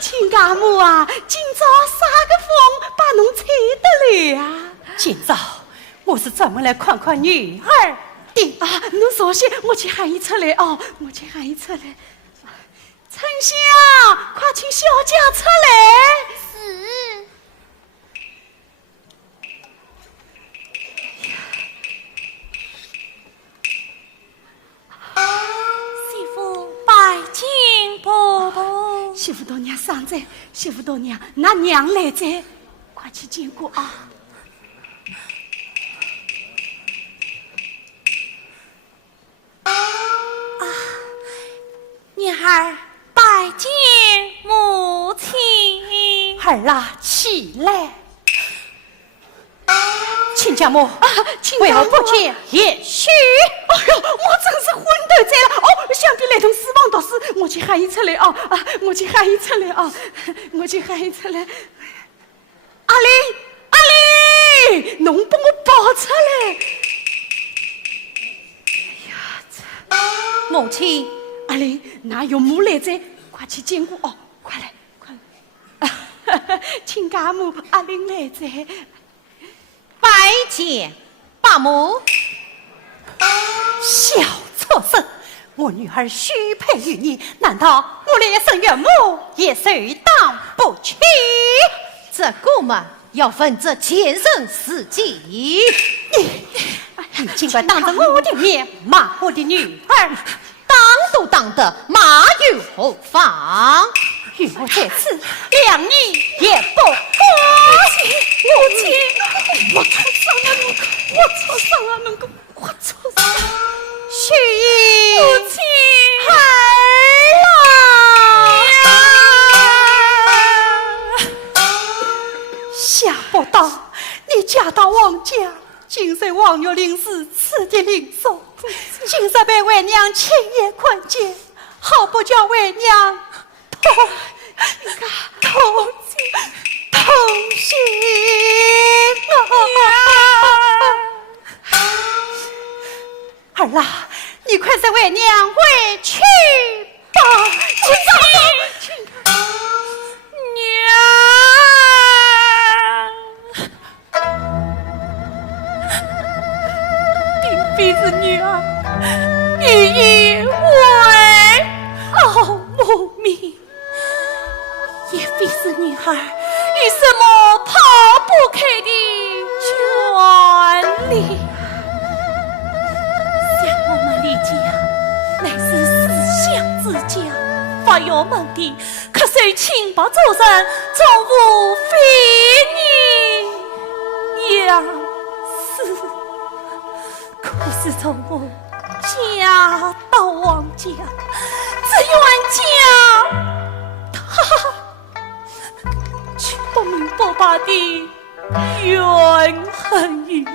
亲家母啊，今朝啥个风把侬吹得来啊？今早我是专门来看看女儿的啊！侬稍息，我去喊伊出来哦，我去喊伊出来。丞相，快请小姐出来。是。媳妇拜见婆婆。媳妇大娘上在，媳妇大娘，那娘来在，快去见过啊！女儿拜见母亲。儿啊，起来！亲家母，为何不见也许？哎呦，我真是昏头在了！哦，想必来同死亡读书，我去喊伊出来哦！啊，我去喊伊出来哦！我去喊伊出来。阿玲，阿玲，侬帮我抱出来！哎呀，母亲，阿玲，哪有母来在？快去见过哦！快来，快来！亲家母，阿玲来在。拜见爸母。小畜生，我女儿许配于你，难道我连生岳母也随当不娶？这个嘛，要分这前生事迹。你尽管当着我的面骂我的女儿，当都当得，骂有何妨？与我在此两女也不欢喜。母亲，我错上了那个，我错上了那个，我错上了。雪姨，母亲，想不到你嫁到王家，竟是王月令是此地领受，竟是被为娘亲眼看见，好不叫为娘痛心儿啦，你快再为娘回去吧，并非是女儿，予以为傲母命，也非是女儿有什么抛不开的权利。像我们李家乃是思乡之家，发耀门第，可虽清白做人，终无非你样式。可是从我嫁到王家，只愿将他却不明不白的怨恨于我。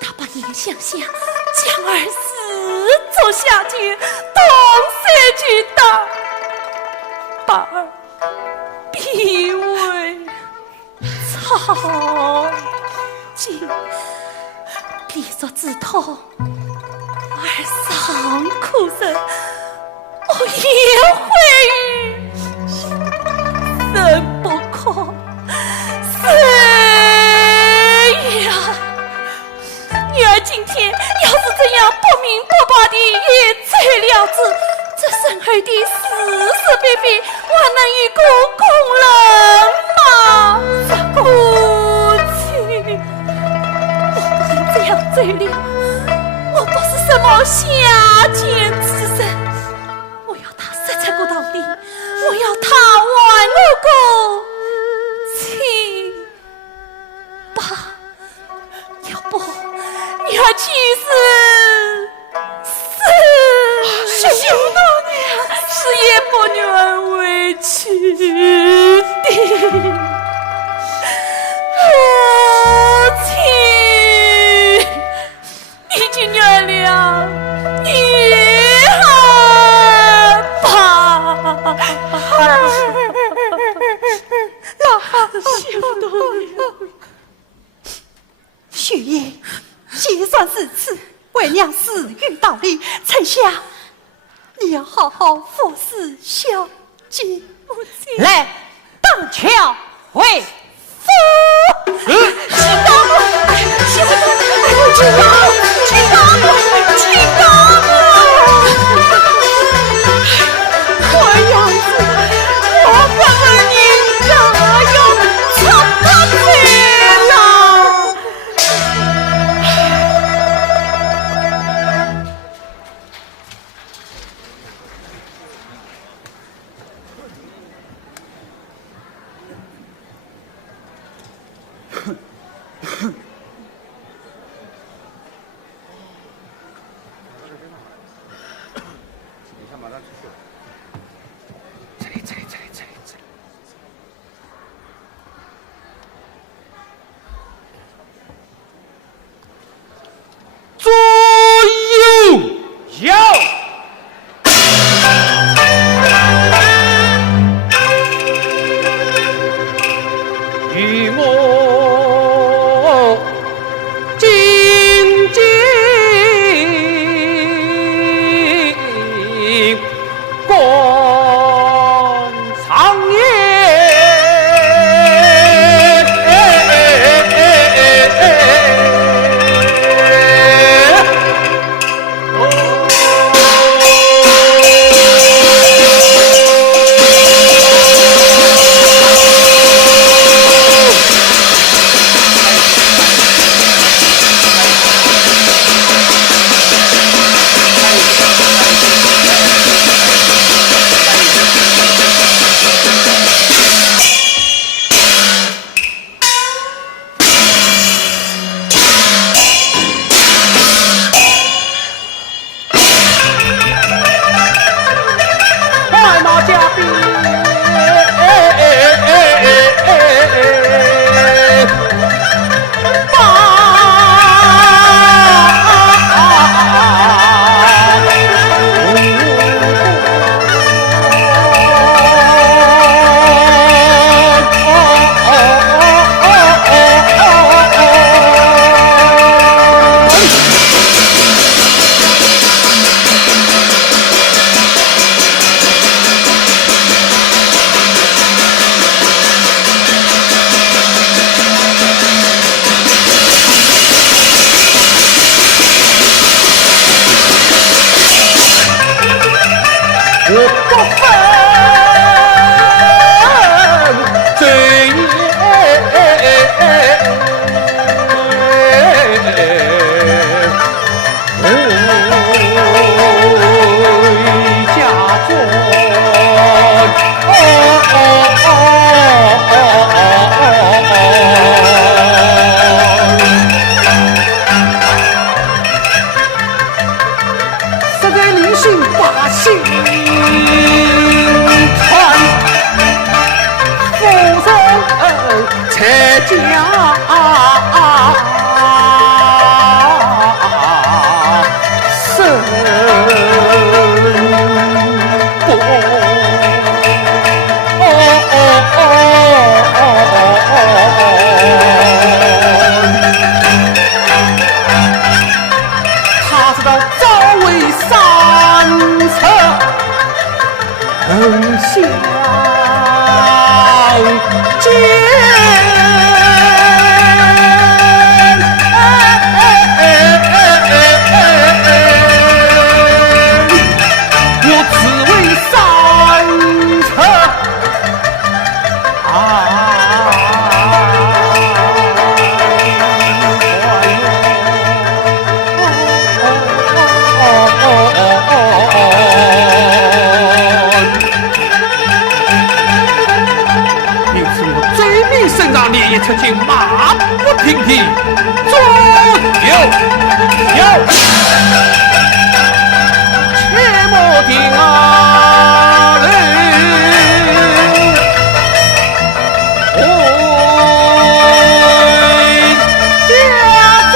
他把怜香下将儿死做下去，东西去打，把儿逼为草芥。闭着指头，而伤哭声，我也会生不可死呀！女儿今天要是这样不明不白的一走了之，这生儿的是是非非，还能与公人吗？母亲。这样罪了，我不是什么下贱之人，我要他实在过道理，我要他还我个清白，要不女儿去死休到娘是也不愿委屈的。母亲，你去原谅女儿吧。雪爷，既算是此，为娘死于道理，丞相，你要好好服侍小姐。母亲，来，当桥回府。曾经马不停蹄，左右右，切莫停啊嘞！回家中，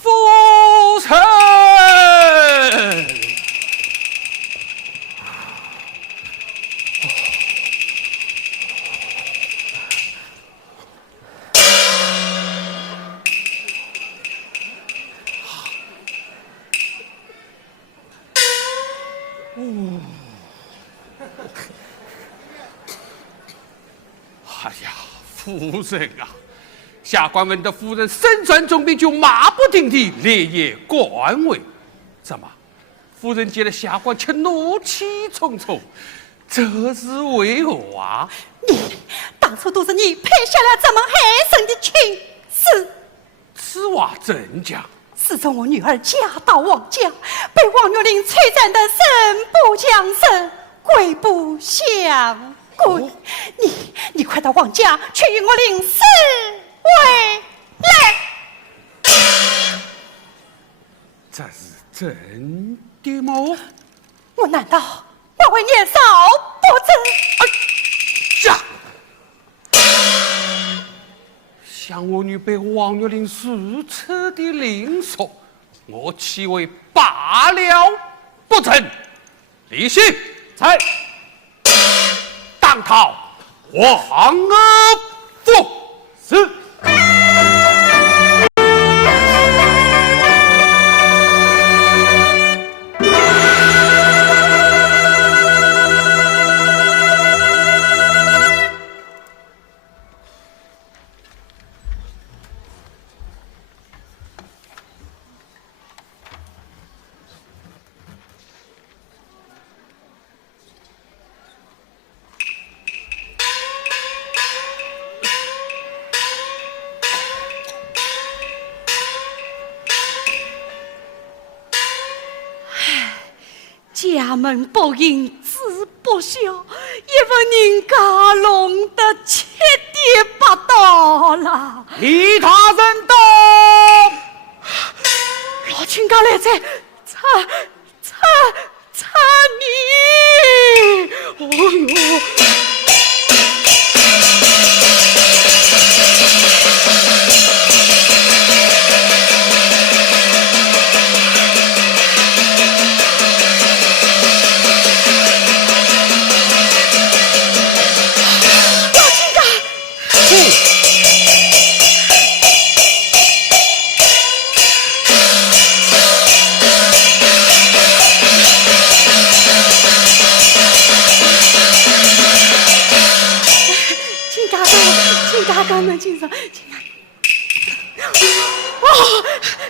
夫人，哎呀，夫人啊！下官闻得夫人身传重病，就马不停蹄连夜赶回。怎么，夫人见了下官却怒气冲冲？这是为何啊？你当初都是你配下了这门害人的亲事。此话怎讲？自从我女儿嫁到王家，被王月玲摧斩得身不强身，鬼不相归。你快到王家去与我领尸回来。这是真的吗？我难道要为年少不争？呀！像我女被王月玲如此的凌辱，我岂为罢了不成？立信，在当讨王阿父。是。家门不幸子不孝，也问人家弄得七跌八倒了。李大人到，老亲家来在，擦你！哦哟！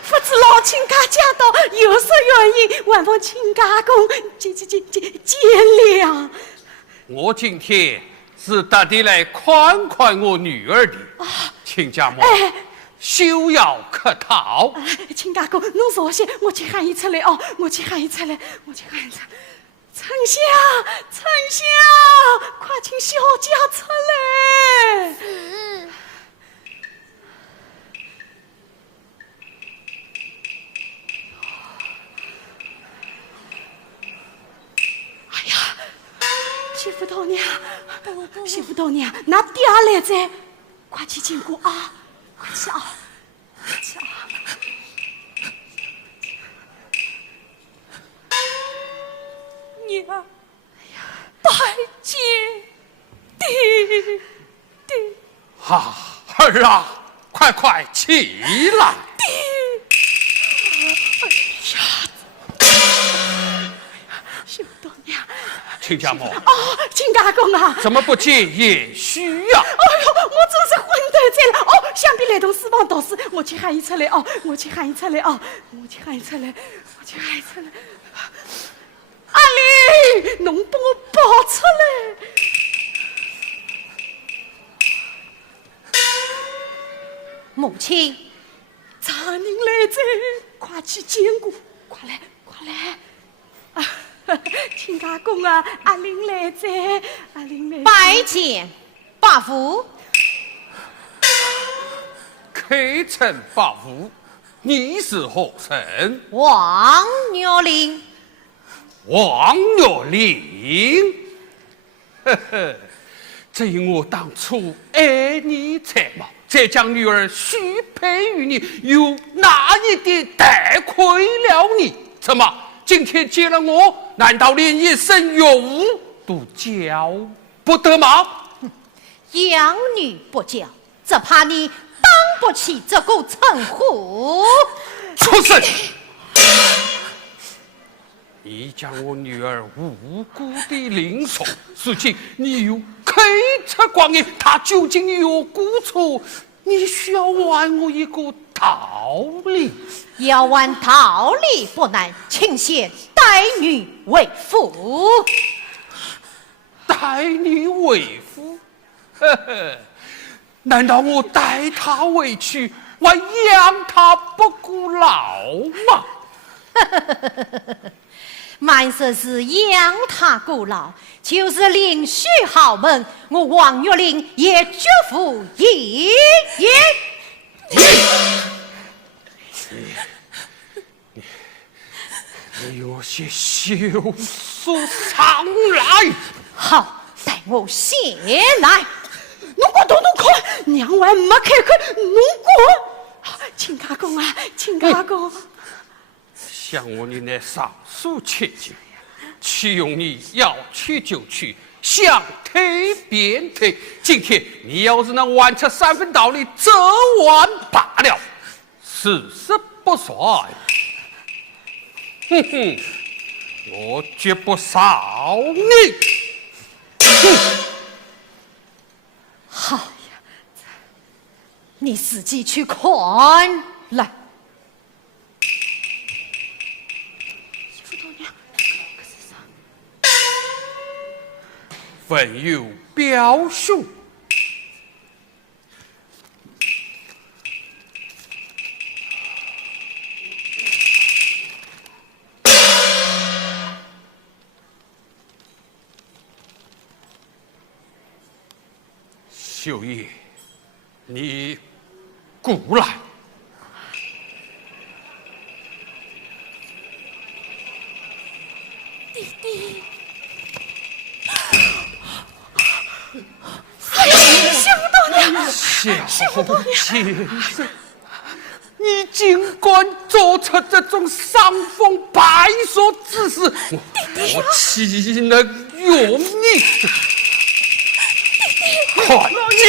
不知老亲家驾到，有所原因，万望亲家公见谅。我今天是特地来宽宽我女儿的，亲家母，休要客套。亲家公，侬坐下，我去喊伊出来哦，我去喊伊出来。丞相，快请小姐出来。媳妇头娘，那爹来着，快去见过啊！快去啊！娘，拜见爹。儿啊，快起来！媳妇头娘。亲家母，亲家公啊，怎么不见也虚呀？哎呦，我真是昏头在了哦！想必来同四方道士，我去喊伊出来哦！阿丽，侬帮我抱出来！母亲，查人来着，快去见过，快来！亲家公啊，阿玲来着，拜见伯父。开城伯父，你是何人？王月玲。王月玲，这我当初爱你才貌，再将女儿许配于你，又哪一点得亏了你？怎么今天见了我，难道连一声岳父都叫不得吗？养女不教，只怕你当不起这个称呼。畜生！你将我女儿无辜的凌辱，如今你又开出光阴，她究竟有过错？你需要还我一个道理。要还道理不难，请先待女为妇。待你为夫？呵呵，难道我待他为妻，还养他不顾老吗？满说是养他顾老，就是另许豪门，我王玉玲也绝不一言。你有些休书上来。好，待我先来。侬快动动快，娘还没开口，侬快！亲家公啊，亲家公，像我你那上诉切记，岂用你要去就去，想退便退。今天你要是能玩出3分道理，则完罢了。事实不算，哼哼，我绝不饶你。好呀，你自己去看来。文有表兄，秀叶，你过来。弟弟。小先生，你尽管做出这种伤风败俗之事，我岂能容你？快进！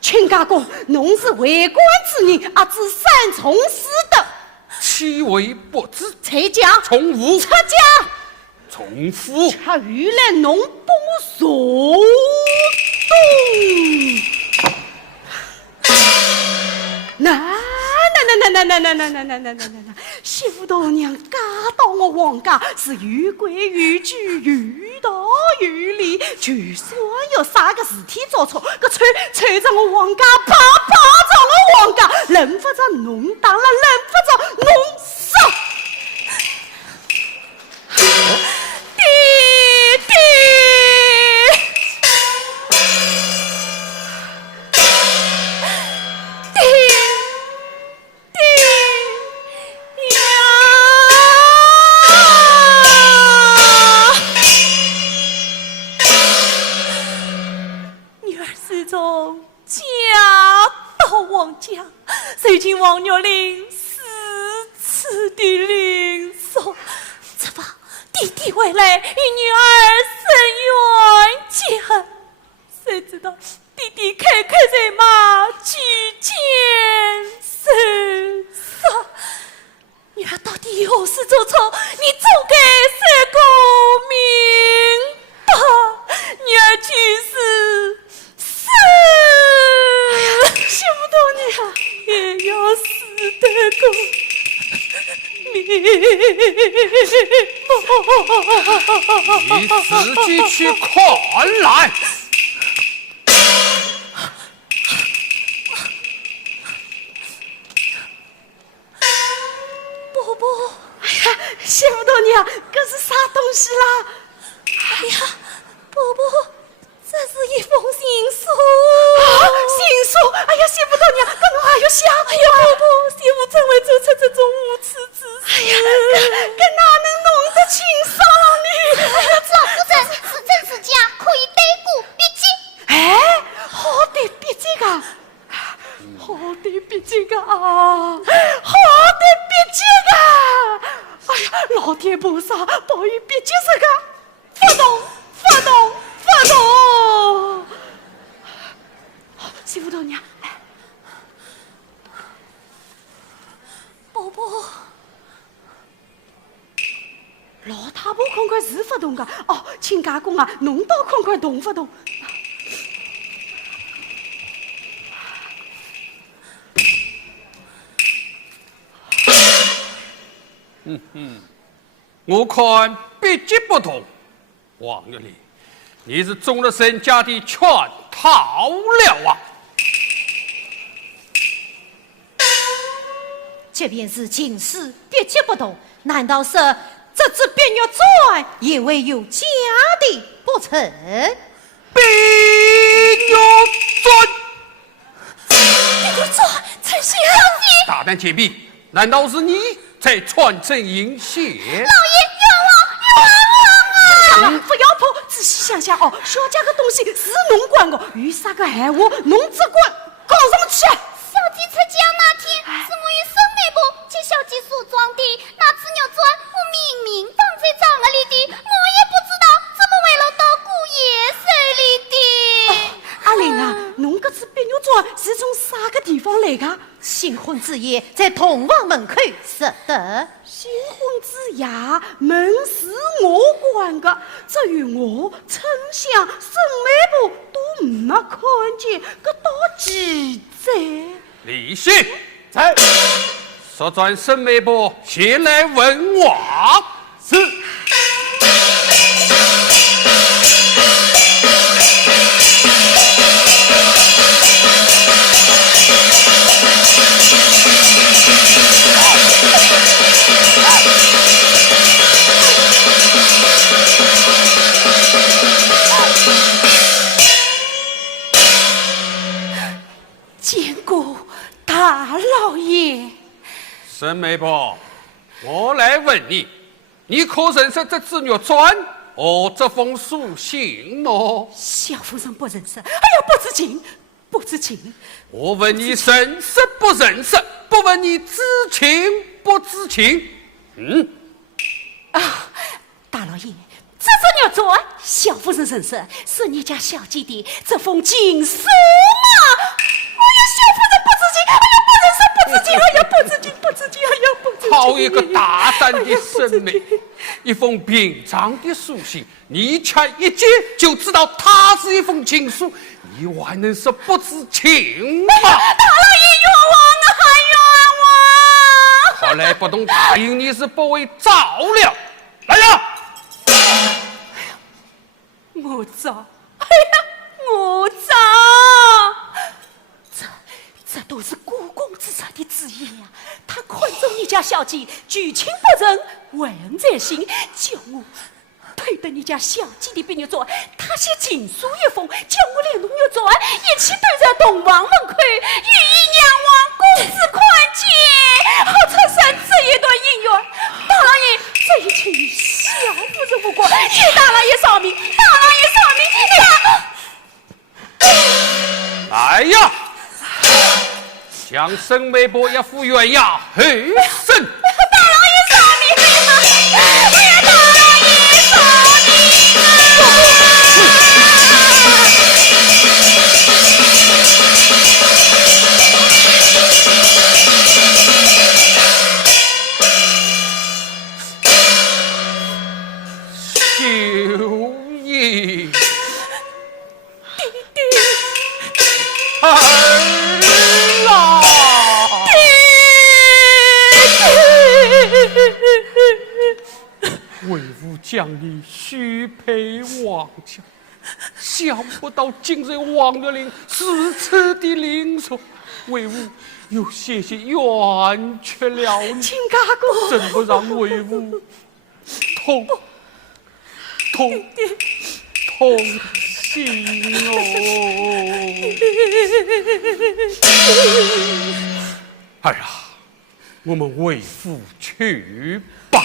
亲家公，侬是为官之人，阿知三从四德，岂为不知？才讲从无出家。从夫，他原来侬不所动。媳妇大娘嫁到我王家是有规有矩，有道有理，就算有啥个事体做错，搿吹着我王家，爬着我王家，轮不着侬当了，轮不着侬杀。弟弟，女儿失踪，嫁到王家，随今王玉玲4次的领受，此番弟弟回来与女儿生冤结恨，谁知道弟弟开在马，举剑身上。女儿到底有事做错，你总该是个明白。女儿去世，媳妇大娘也要死得个你自己去看来。伯伯，哎呀，媳妇大娘，这是啥东西啦？哎呀，伯伯，这是一封信书。信书！哎呀，媳妇大娘，这侬还要想？哎呀，伯伯，媳妇怎会做出这种无耻之事？哎呀，这哪能弄得清爽呢？哎呀，老夫人是真是家，可以对顾笔记。哎，好对笔记个，好对笔记个啊，好对笔记个！哎呀，老天菩萨保佑笔记这个发动，发动，发动！媳妇大娘，宝宝，老太婆看看是发动个哦，亲家公啊，侬倒看看动不动？我看笔记不同，王月玲，你是中了沈家的圈套了啊！即便是进士，别解不懂，难道是这只别玉簪也会有假的不成？别玉簪，别玉簪，丞相，大胆揭秘，难道是你在传承淫邪？不要跑！仔细想想哦，小姐个东西是侬管的，有啥个闲话，侬只管讲什么去？小姐出嫁那天，是我与沈内部替小姐梳妆的。那只玉簪我明明放在帐里的，我也不知道怎么会落到姑爷手里的。阿玲啊，侬搿只白玉簪是从啥个地方来的？新婚之夜在同房门口拾得。新婚之夜，门是我管的，只有我丞相、沈内部都没看见，搿到几载？李信在，速转沈媒婆前来问话。是。见过大老爷。沈媒婆，我来问你，你可认识这只玉簪和这封书信喏？小夫人不认识。哎呀，不知情，不知情。我问你认识不认识，不问你知情不知情。大老爷，这只玉簪，小夫人认识，是你家小姐的这封情书嘛？哎呀，小夫人不知情，哎呀，不认识，不知情，哎呀，不知情，不知情，哎呀，不知情。好一个大胆的沈媒，一封平常的书信，你却一接就知道它是一封情书，你还能是不知情吗？大老爷冤枉啊，冤枉！后来不懂答应你是不会早了。来呀！我早，哎呀，我早！这都是国公之策的旨意呀！他看中你家小姐，举情不仁，为恩在心，叫我配得你家小姐的白玉簪。他写情书一封，叫我连同玉簪一起端在洞房门口，予以娘王公子宽见，好产生这一段姻缘。大老爷，这一切与小夫人无关，请大老爷赏明，大老爷赏明。来呀！将沈媒婆一副鸳鸯黑身。大老爷赏明啊！我要大老爷赏明秀英，弟弟，儿啊！为父将你许配王家，想不到今日王月玲如此的灵手，为父有些冤屈了你，亲家哥，真不让为父痛心哦！哎呀，我们为父去吧。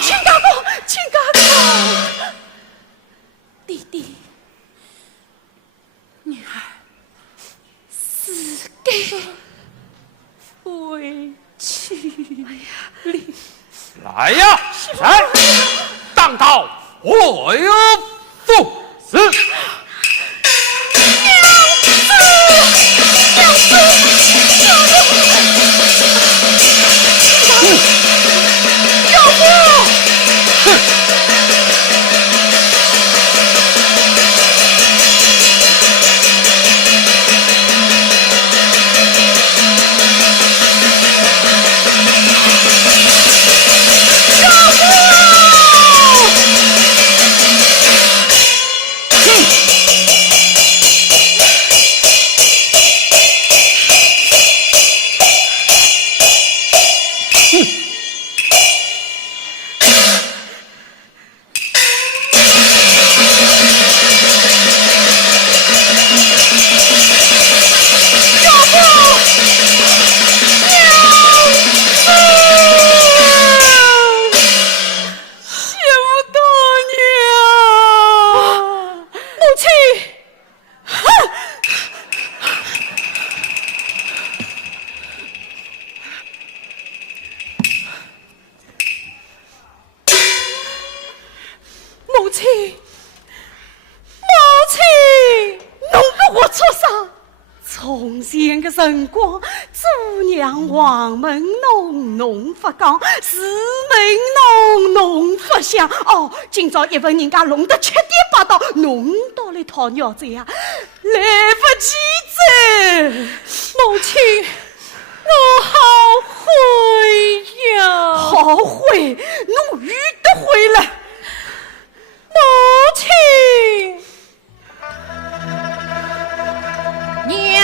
亲家哥，亲家哥，弟弟，女儿是该回去了。来呀，来，当道为父是。辰光，祖娘黄门侬发讲，寺门侬发响。哦，今朝一问人家弄得7点8到，侬到来讨鸟子呀，来不及走。母亲，我后悔呀！后悔？侬遇得回来？母亲，娘。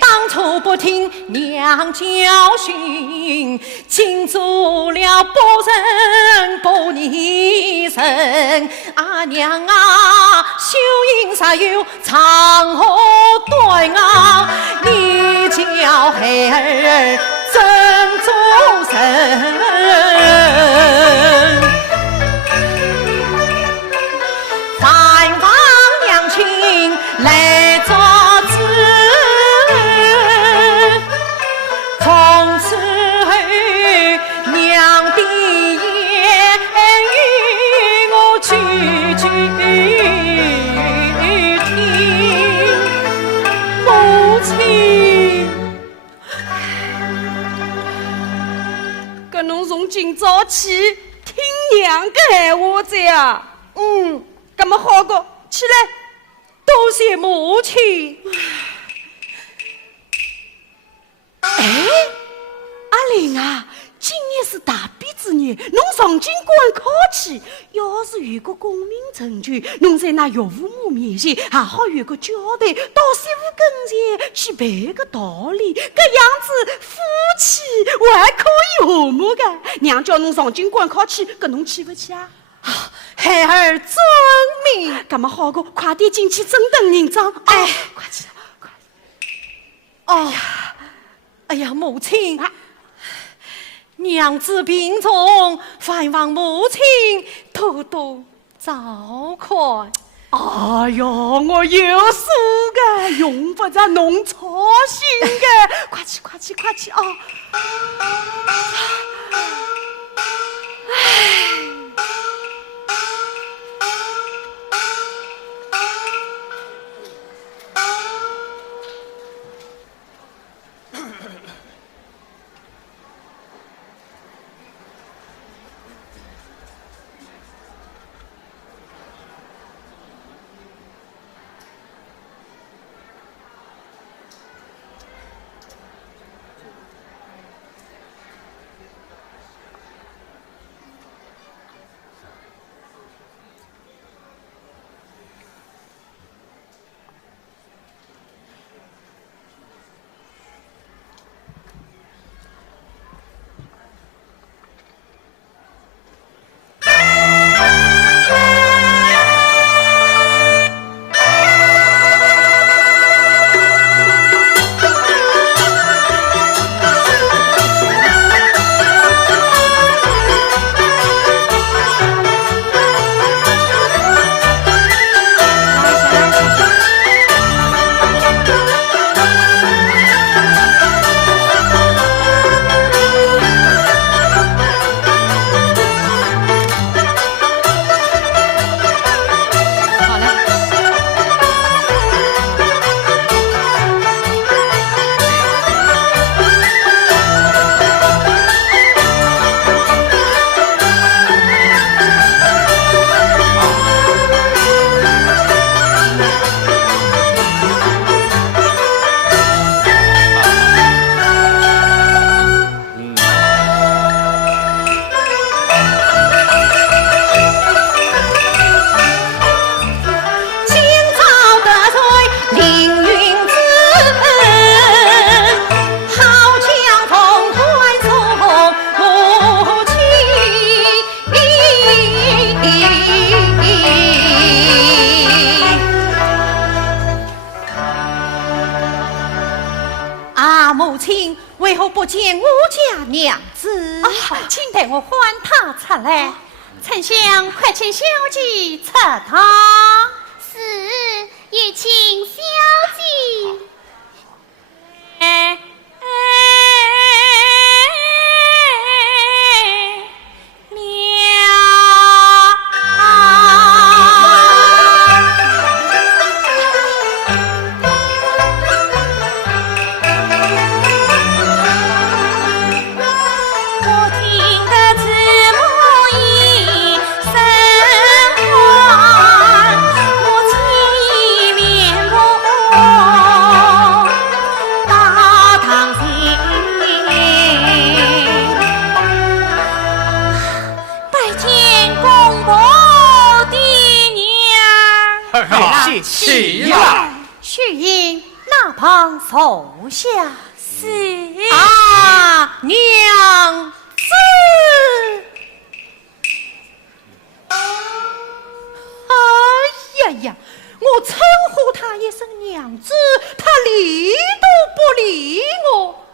当初不听娘教训，竟做了不仁不义人。啊娘啊，修营啥有长河断啊，你叫孩儿真做人。反方娘亲来做今早起听娘个闲话子呀，干么好个起来，多谢母亲。哎，阿玲啊，今年是大比之年，侬上京官考起，要是有个功名成就，侬在那岳父母面前也好有个交代，到媳妇跟前去办个道理，搿样子夫妻还可以和睦个。娘叫侬上京官考起，搿侬去不去啊？孩儿遵命。搿么好个，快点进去整顿人赃。哎，快去，快！哦，哎呀，母亲。娘子病重，烦望母亲多多照看。哎哟，我有数个，用不着侬操心个。快去，快去，快去啊！哎。为何不见我家娘子？请带我唤她出来。丞相，快请小姐出堂。是，也请小姐。起来，旭英，那旁坐下。是啊，娘子。哎呀，我称呼她一声娘子，她理都不理我。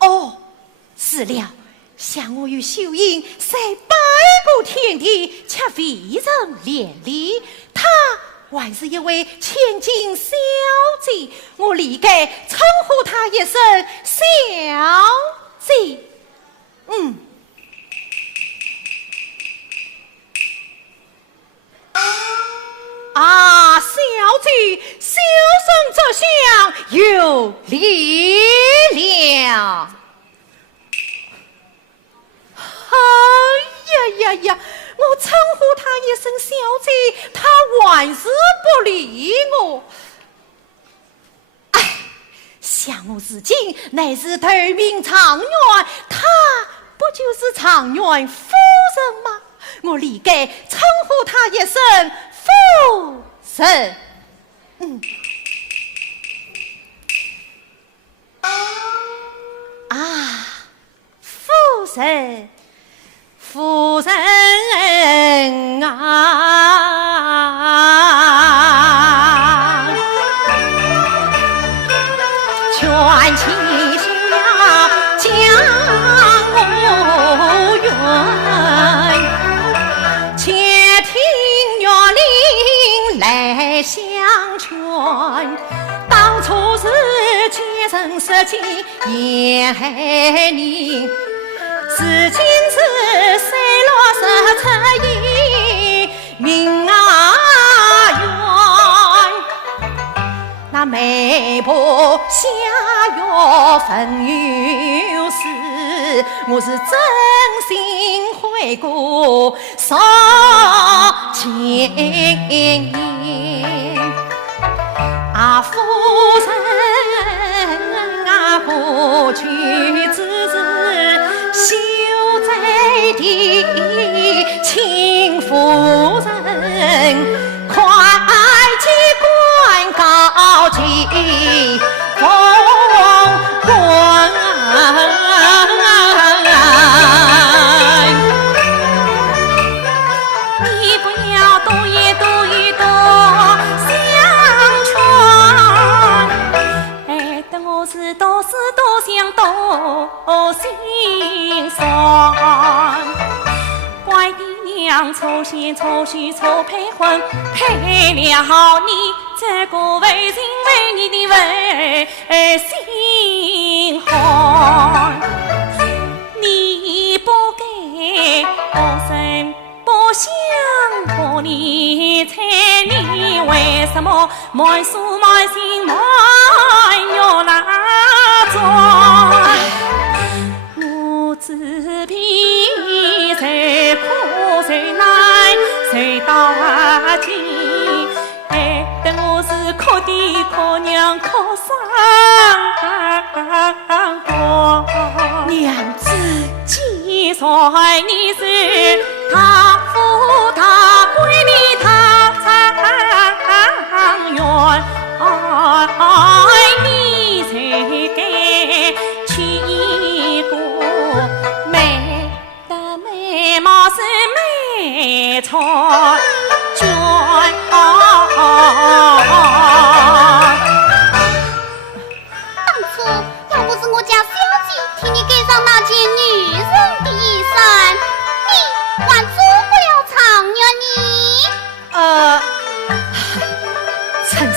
哦，是了，想我与秀英在拜过天地，且为人连理，她还是一位千金小姐，我理该称呼她一声小姐。小姐，小生这厢有礼了。呀，我称呼她一声小姐，她还是不理我。想我如今乃是头名常院，她不就是常院夫人吗？我理该称呼她一声夫人。夫人啊，劝妻下将我怨，且听岳林来相劝。当初是奸臣设计言你，如今是水落石出意命冤。那媒婆下药分有事，我是真心悔过少情言。夫人过去之日休在地，请夫人快去官告祭封官。你不要多言多语多相劝，等我是多思多想多心酸。怪爹娘错先错许错配婚，配了你这个为人为你的为心寒。你不给我生不想过你猜你为什么满书满心满药拉转？我自贫谁苦谁难谁大惊？等我是哭爹哭娘哭伤过。娘子，既然你是他夫他闺女他长远，你才该娶一个美的美貌是美穿卷。当初要不是我家小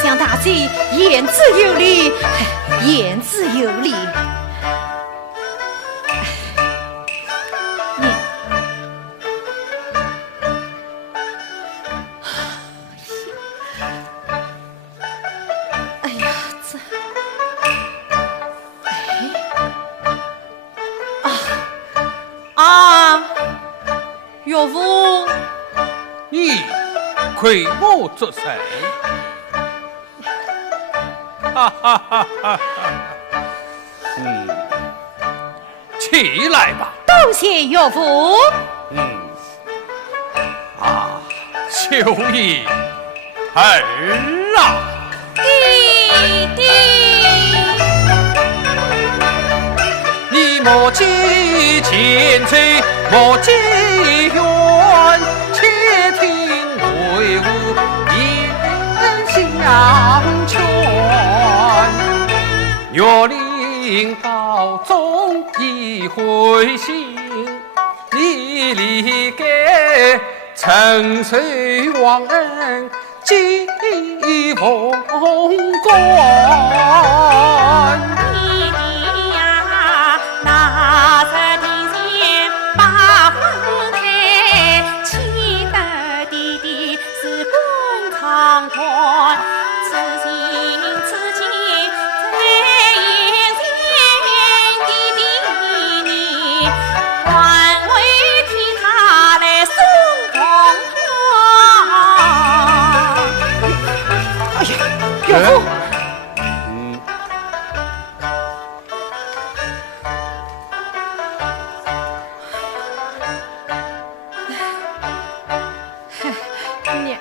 向大姐言之有理，言之有理。哎呀，这，岳父，你亏我作甚？哈哈哈哈！起来吧。多谢岳父。秋意儿啊，弟弟，你莫急前追，莫急远，且听为吾言相劝。若令高宗已回心，你理该沉睡忘恩记凤冠。弟弟呀，那日庭前把婚开，岂得弟弟是公堂官？此情此景再言见弟弟你，还未替他来送红妆。哎呀，岳父。娘，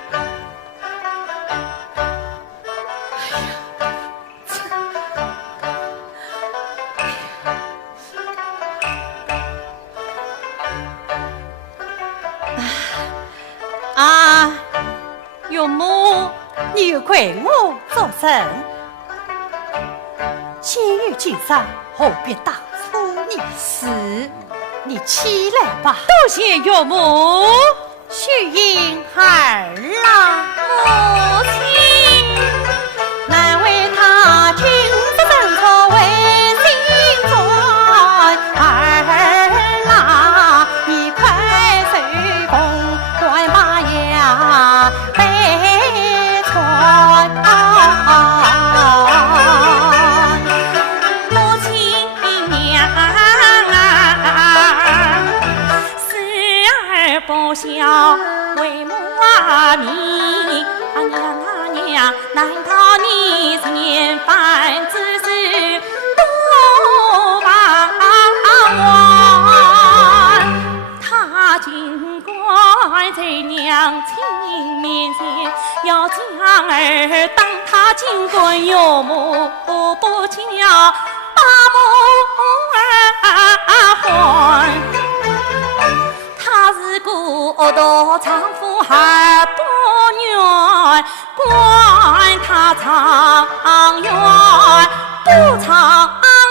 岳母，你又怪我做甚？千遇今生，何必当初你死？你起来吧。多谢岳母。虚应儿郎，母亲，难为他君子生错为心酸。儿郎，你快随风断马呀，北川。母亲娘，死而不孝为母命，娘，难道你前番之事多忘完？他尽管在娘亲面前要将儿当他金冠岳母不叫把母儿还。他是孤独丈夫还不愿，管他长远不长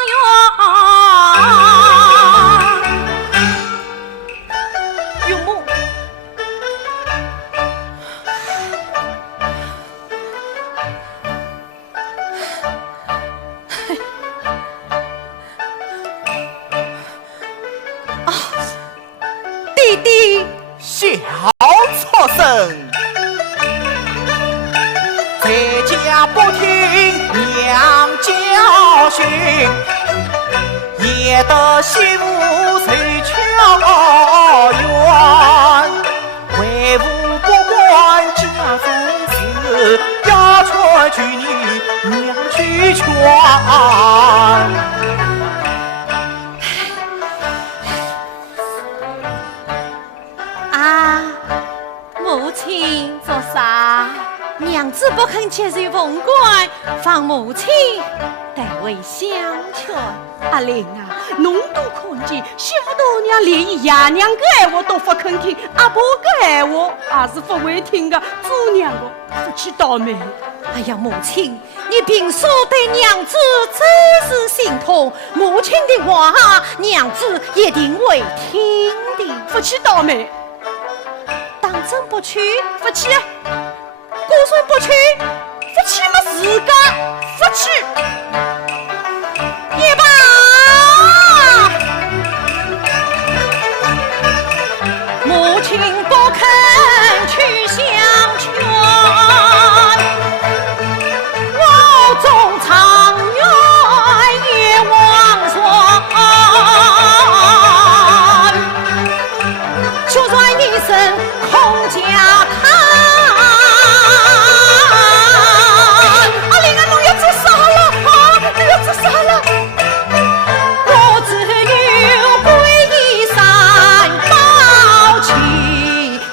远。岳母，弟弟，小畜生，在家不听娘教训，也得媳妇谁巧冤？为父不管家中事，要出去你娘去劝。母亲做啥？娘子不肯接受凤冠，放母亲代为相劝。阿玲啊，侬都看见媳妇大娘连爷娘的闲话都不肯听，阿婆的闲话也是不会听的，做娘的不去倒霉。哎呀，母亲，你平素对娘子真是心痛，母亲的话娘子一定会听的。不去倒霉，当真不去？不去，姑孙不去，不去么自个不去也罢。母亲不肯去相劝，我终长远也忘算。就算一生空家叹，阿玲啊，侬要做啥了啊？你要做啥了？我只有皈依三宝齐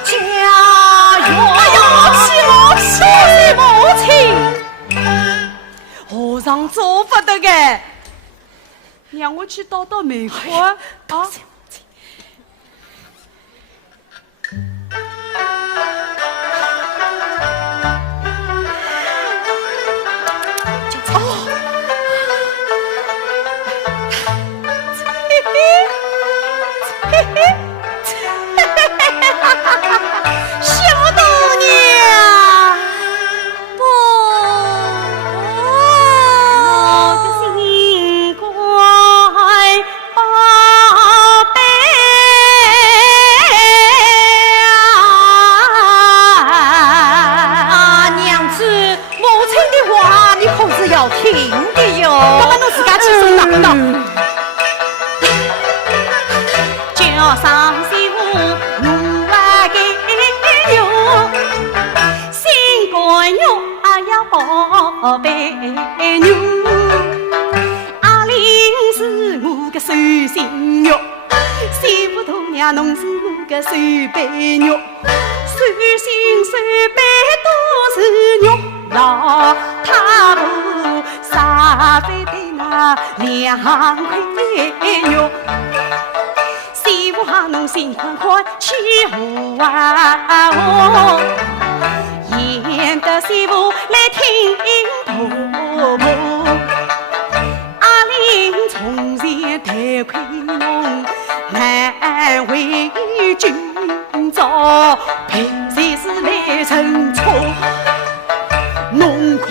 家园。哎呀，母亲，和尚做不得的，让我去倒倒煤火啊！小豆娘，不，我的心乖宝贝啊，娘子，母亲的话你可是要听的哟。干嘛侬自家去送哪呢？叫上媳妇我爱给哟，心肝肉啊呀宝贝牛，阿玲是我个手心肉，媳妇大娘侬是我个手背肉，手心手背都是肉，老太婆啥非得那2块肉。媳妇哈侬心宽宽去胡啊哦，演的媳妇来听婆婆，阿玲从前太亏侬难为君朝，凭谁是来认错？侬看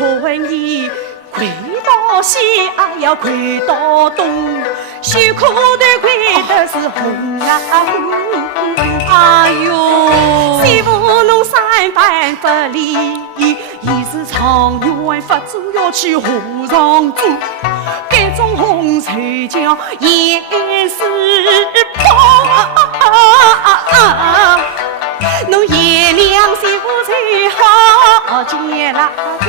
伊跪到西，也要跪到东，辛苦的跪的是红啊红。哎呦，媳妇侬三番不离，伊是长远发主要去河上住，这种红水叫也是宝。侬爷俩媳妇最好结拉姑，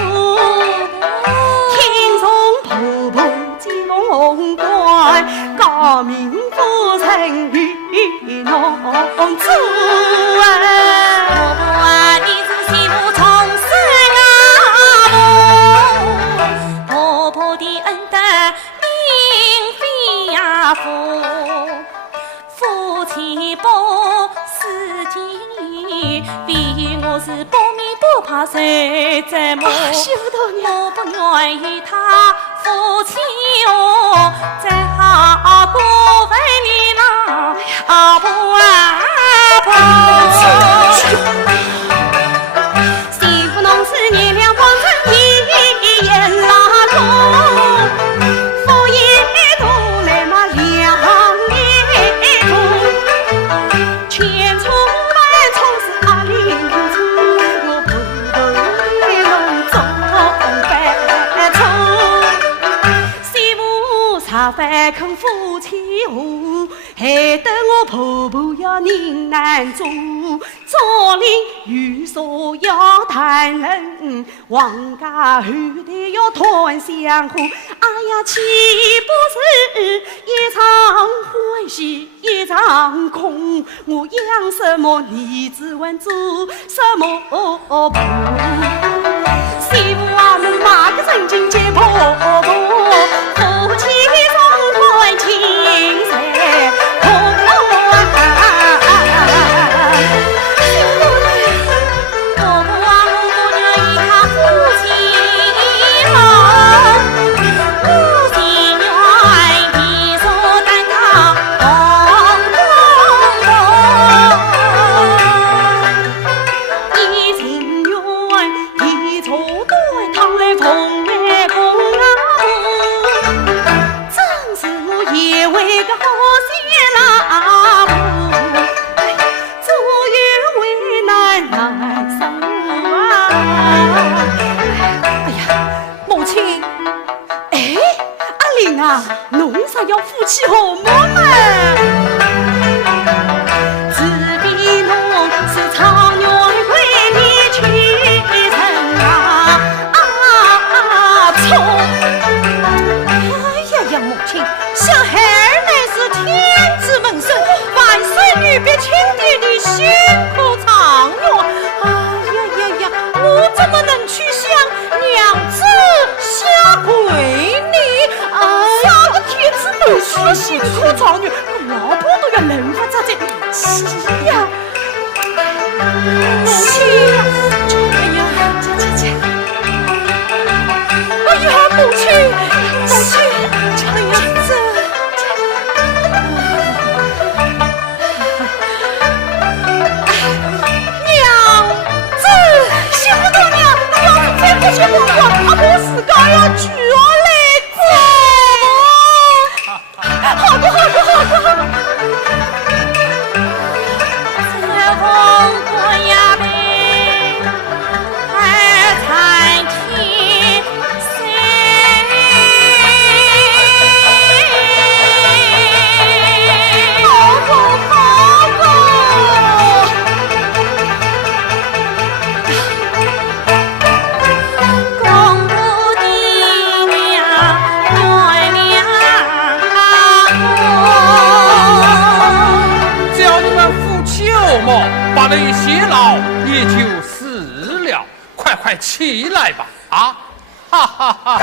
听从婆婆接龙官，高明夫人与侬做啊。婆婆啊，你是媳妇从生啊母，婆婆的恩德名飞呀福，夫妻不思情，为我是不明不怕受折磨。我不愿意他夫妻哦，再好过分你啦，阿婆啊婆。媳妇侬是年亮光成一眼拉中，夫爷都来嘛两眼中，千错万错是阿玲错，我不为侬做犯错，媳妇茶饭肯夫妻和，害得我婆婆要人难做，早领玉锁要谈人，王家后代要团香火。哎呀，岂不是一场欢喜一场空？我养什么儿子问做什么婆？媳妇啊，侬马个正经接婆婆，夫妻双团情深空。一情愿哎呀，母亲，哎，阿玲啊，侬啥要夫妻和睦嘛？自比侬是草原归的去人啊，错！哎呀呀，母亲，小孩儿乃是天子门生，万岁女别钦点的辛苦长远。哎呀呀呀，我怎么能去向娘子下跪呢？啥个天子门生辛苦长远，我老婆都要能发咋子？是呀，母亲，哎呀，哎呀，母亲，这样子。娘子，媳妇大娘，要是再不去问问，我自个要娶来过。好的，好的，好的，好的。把那些老也就是了，快起来吧！啊，哈哈哈哈！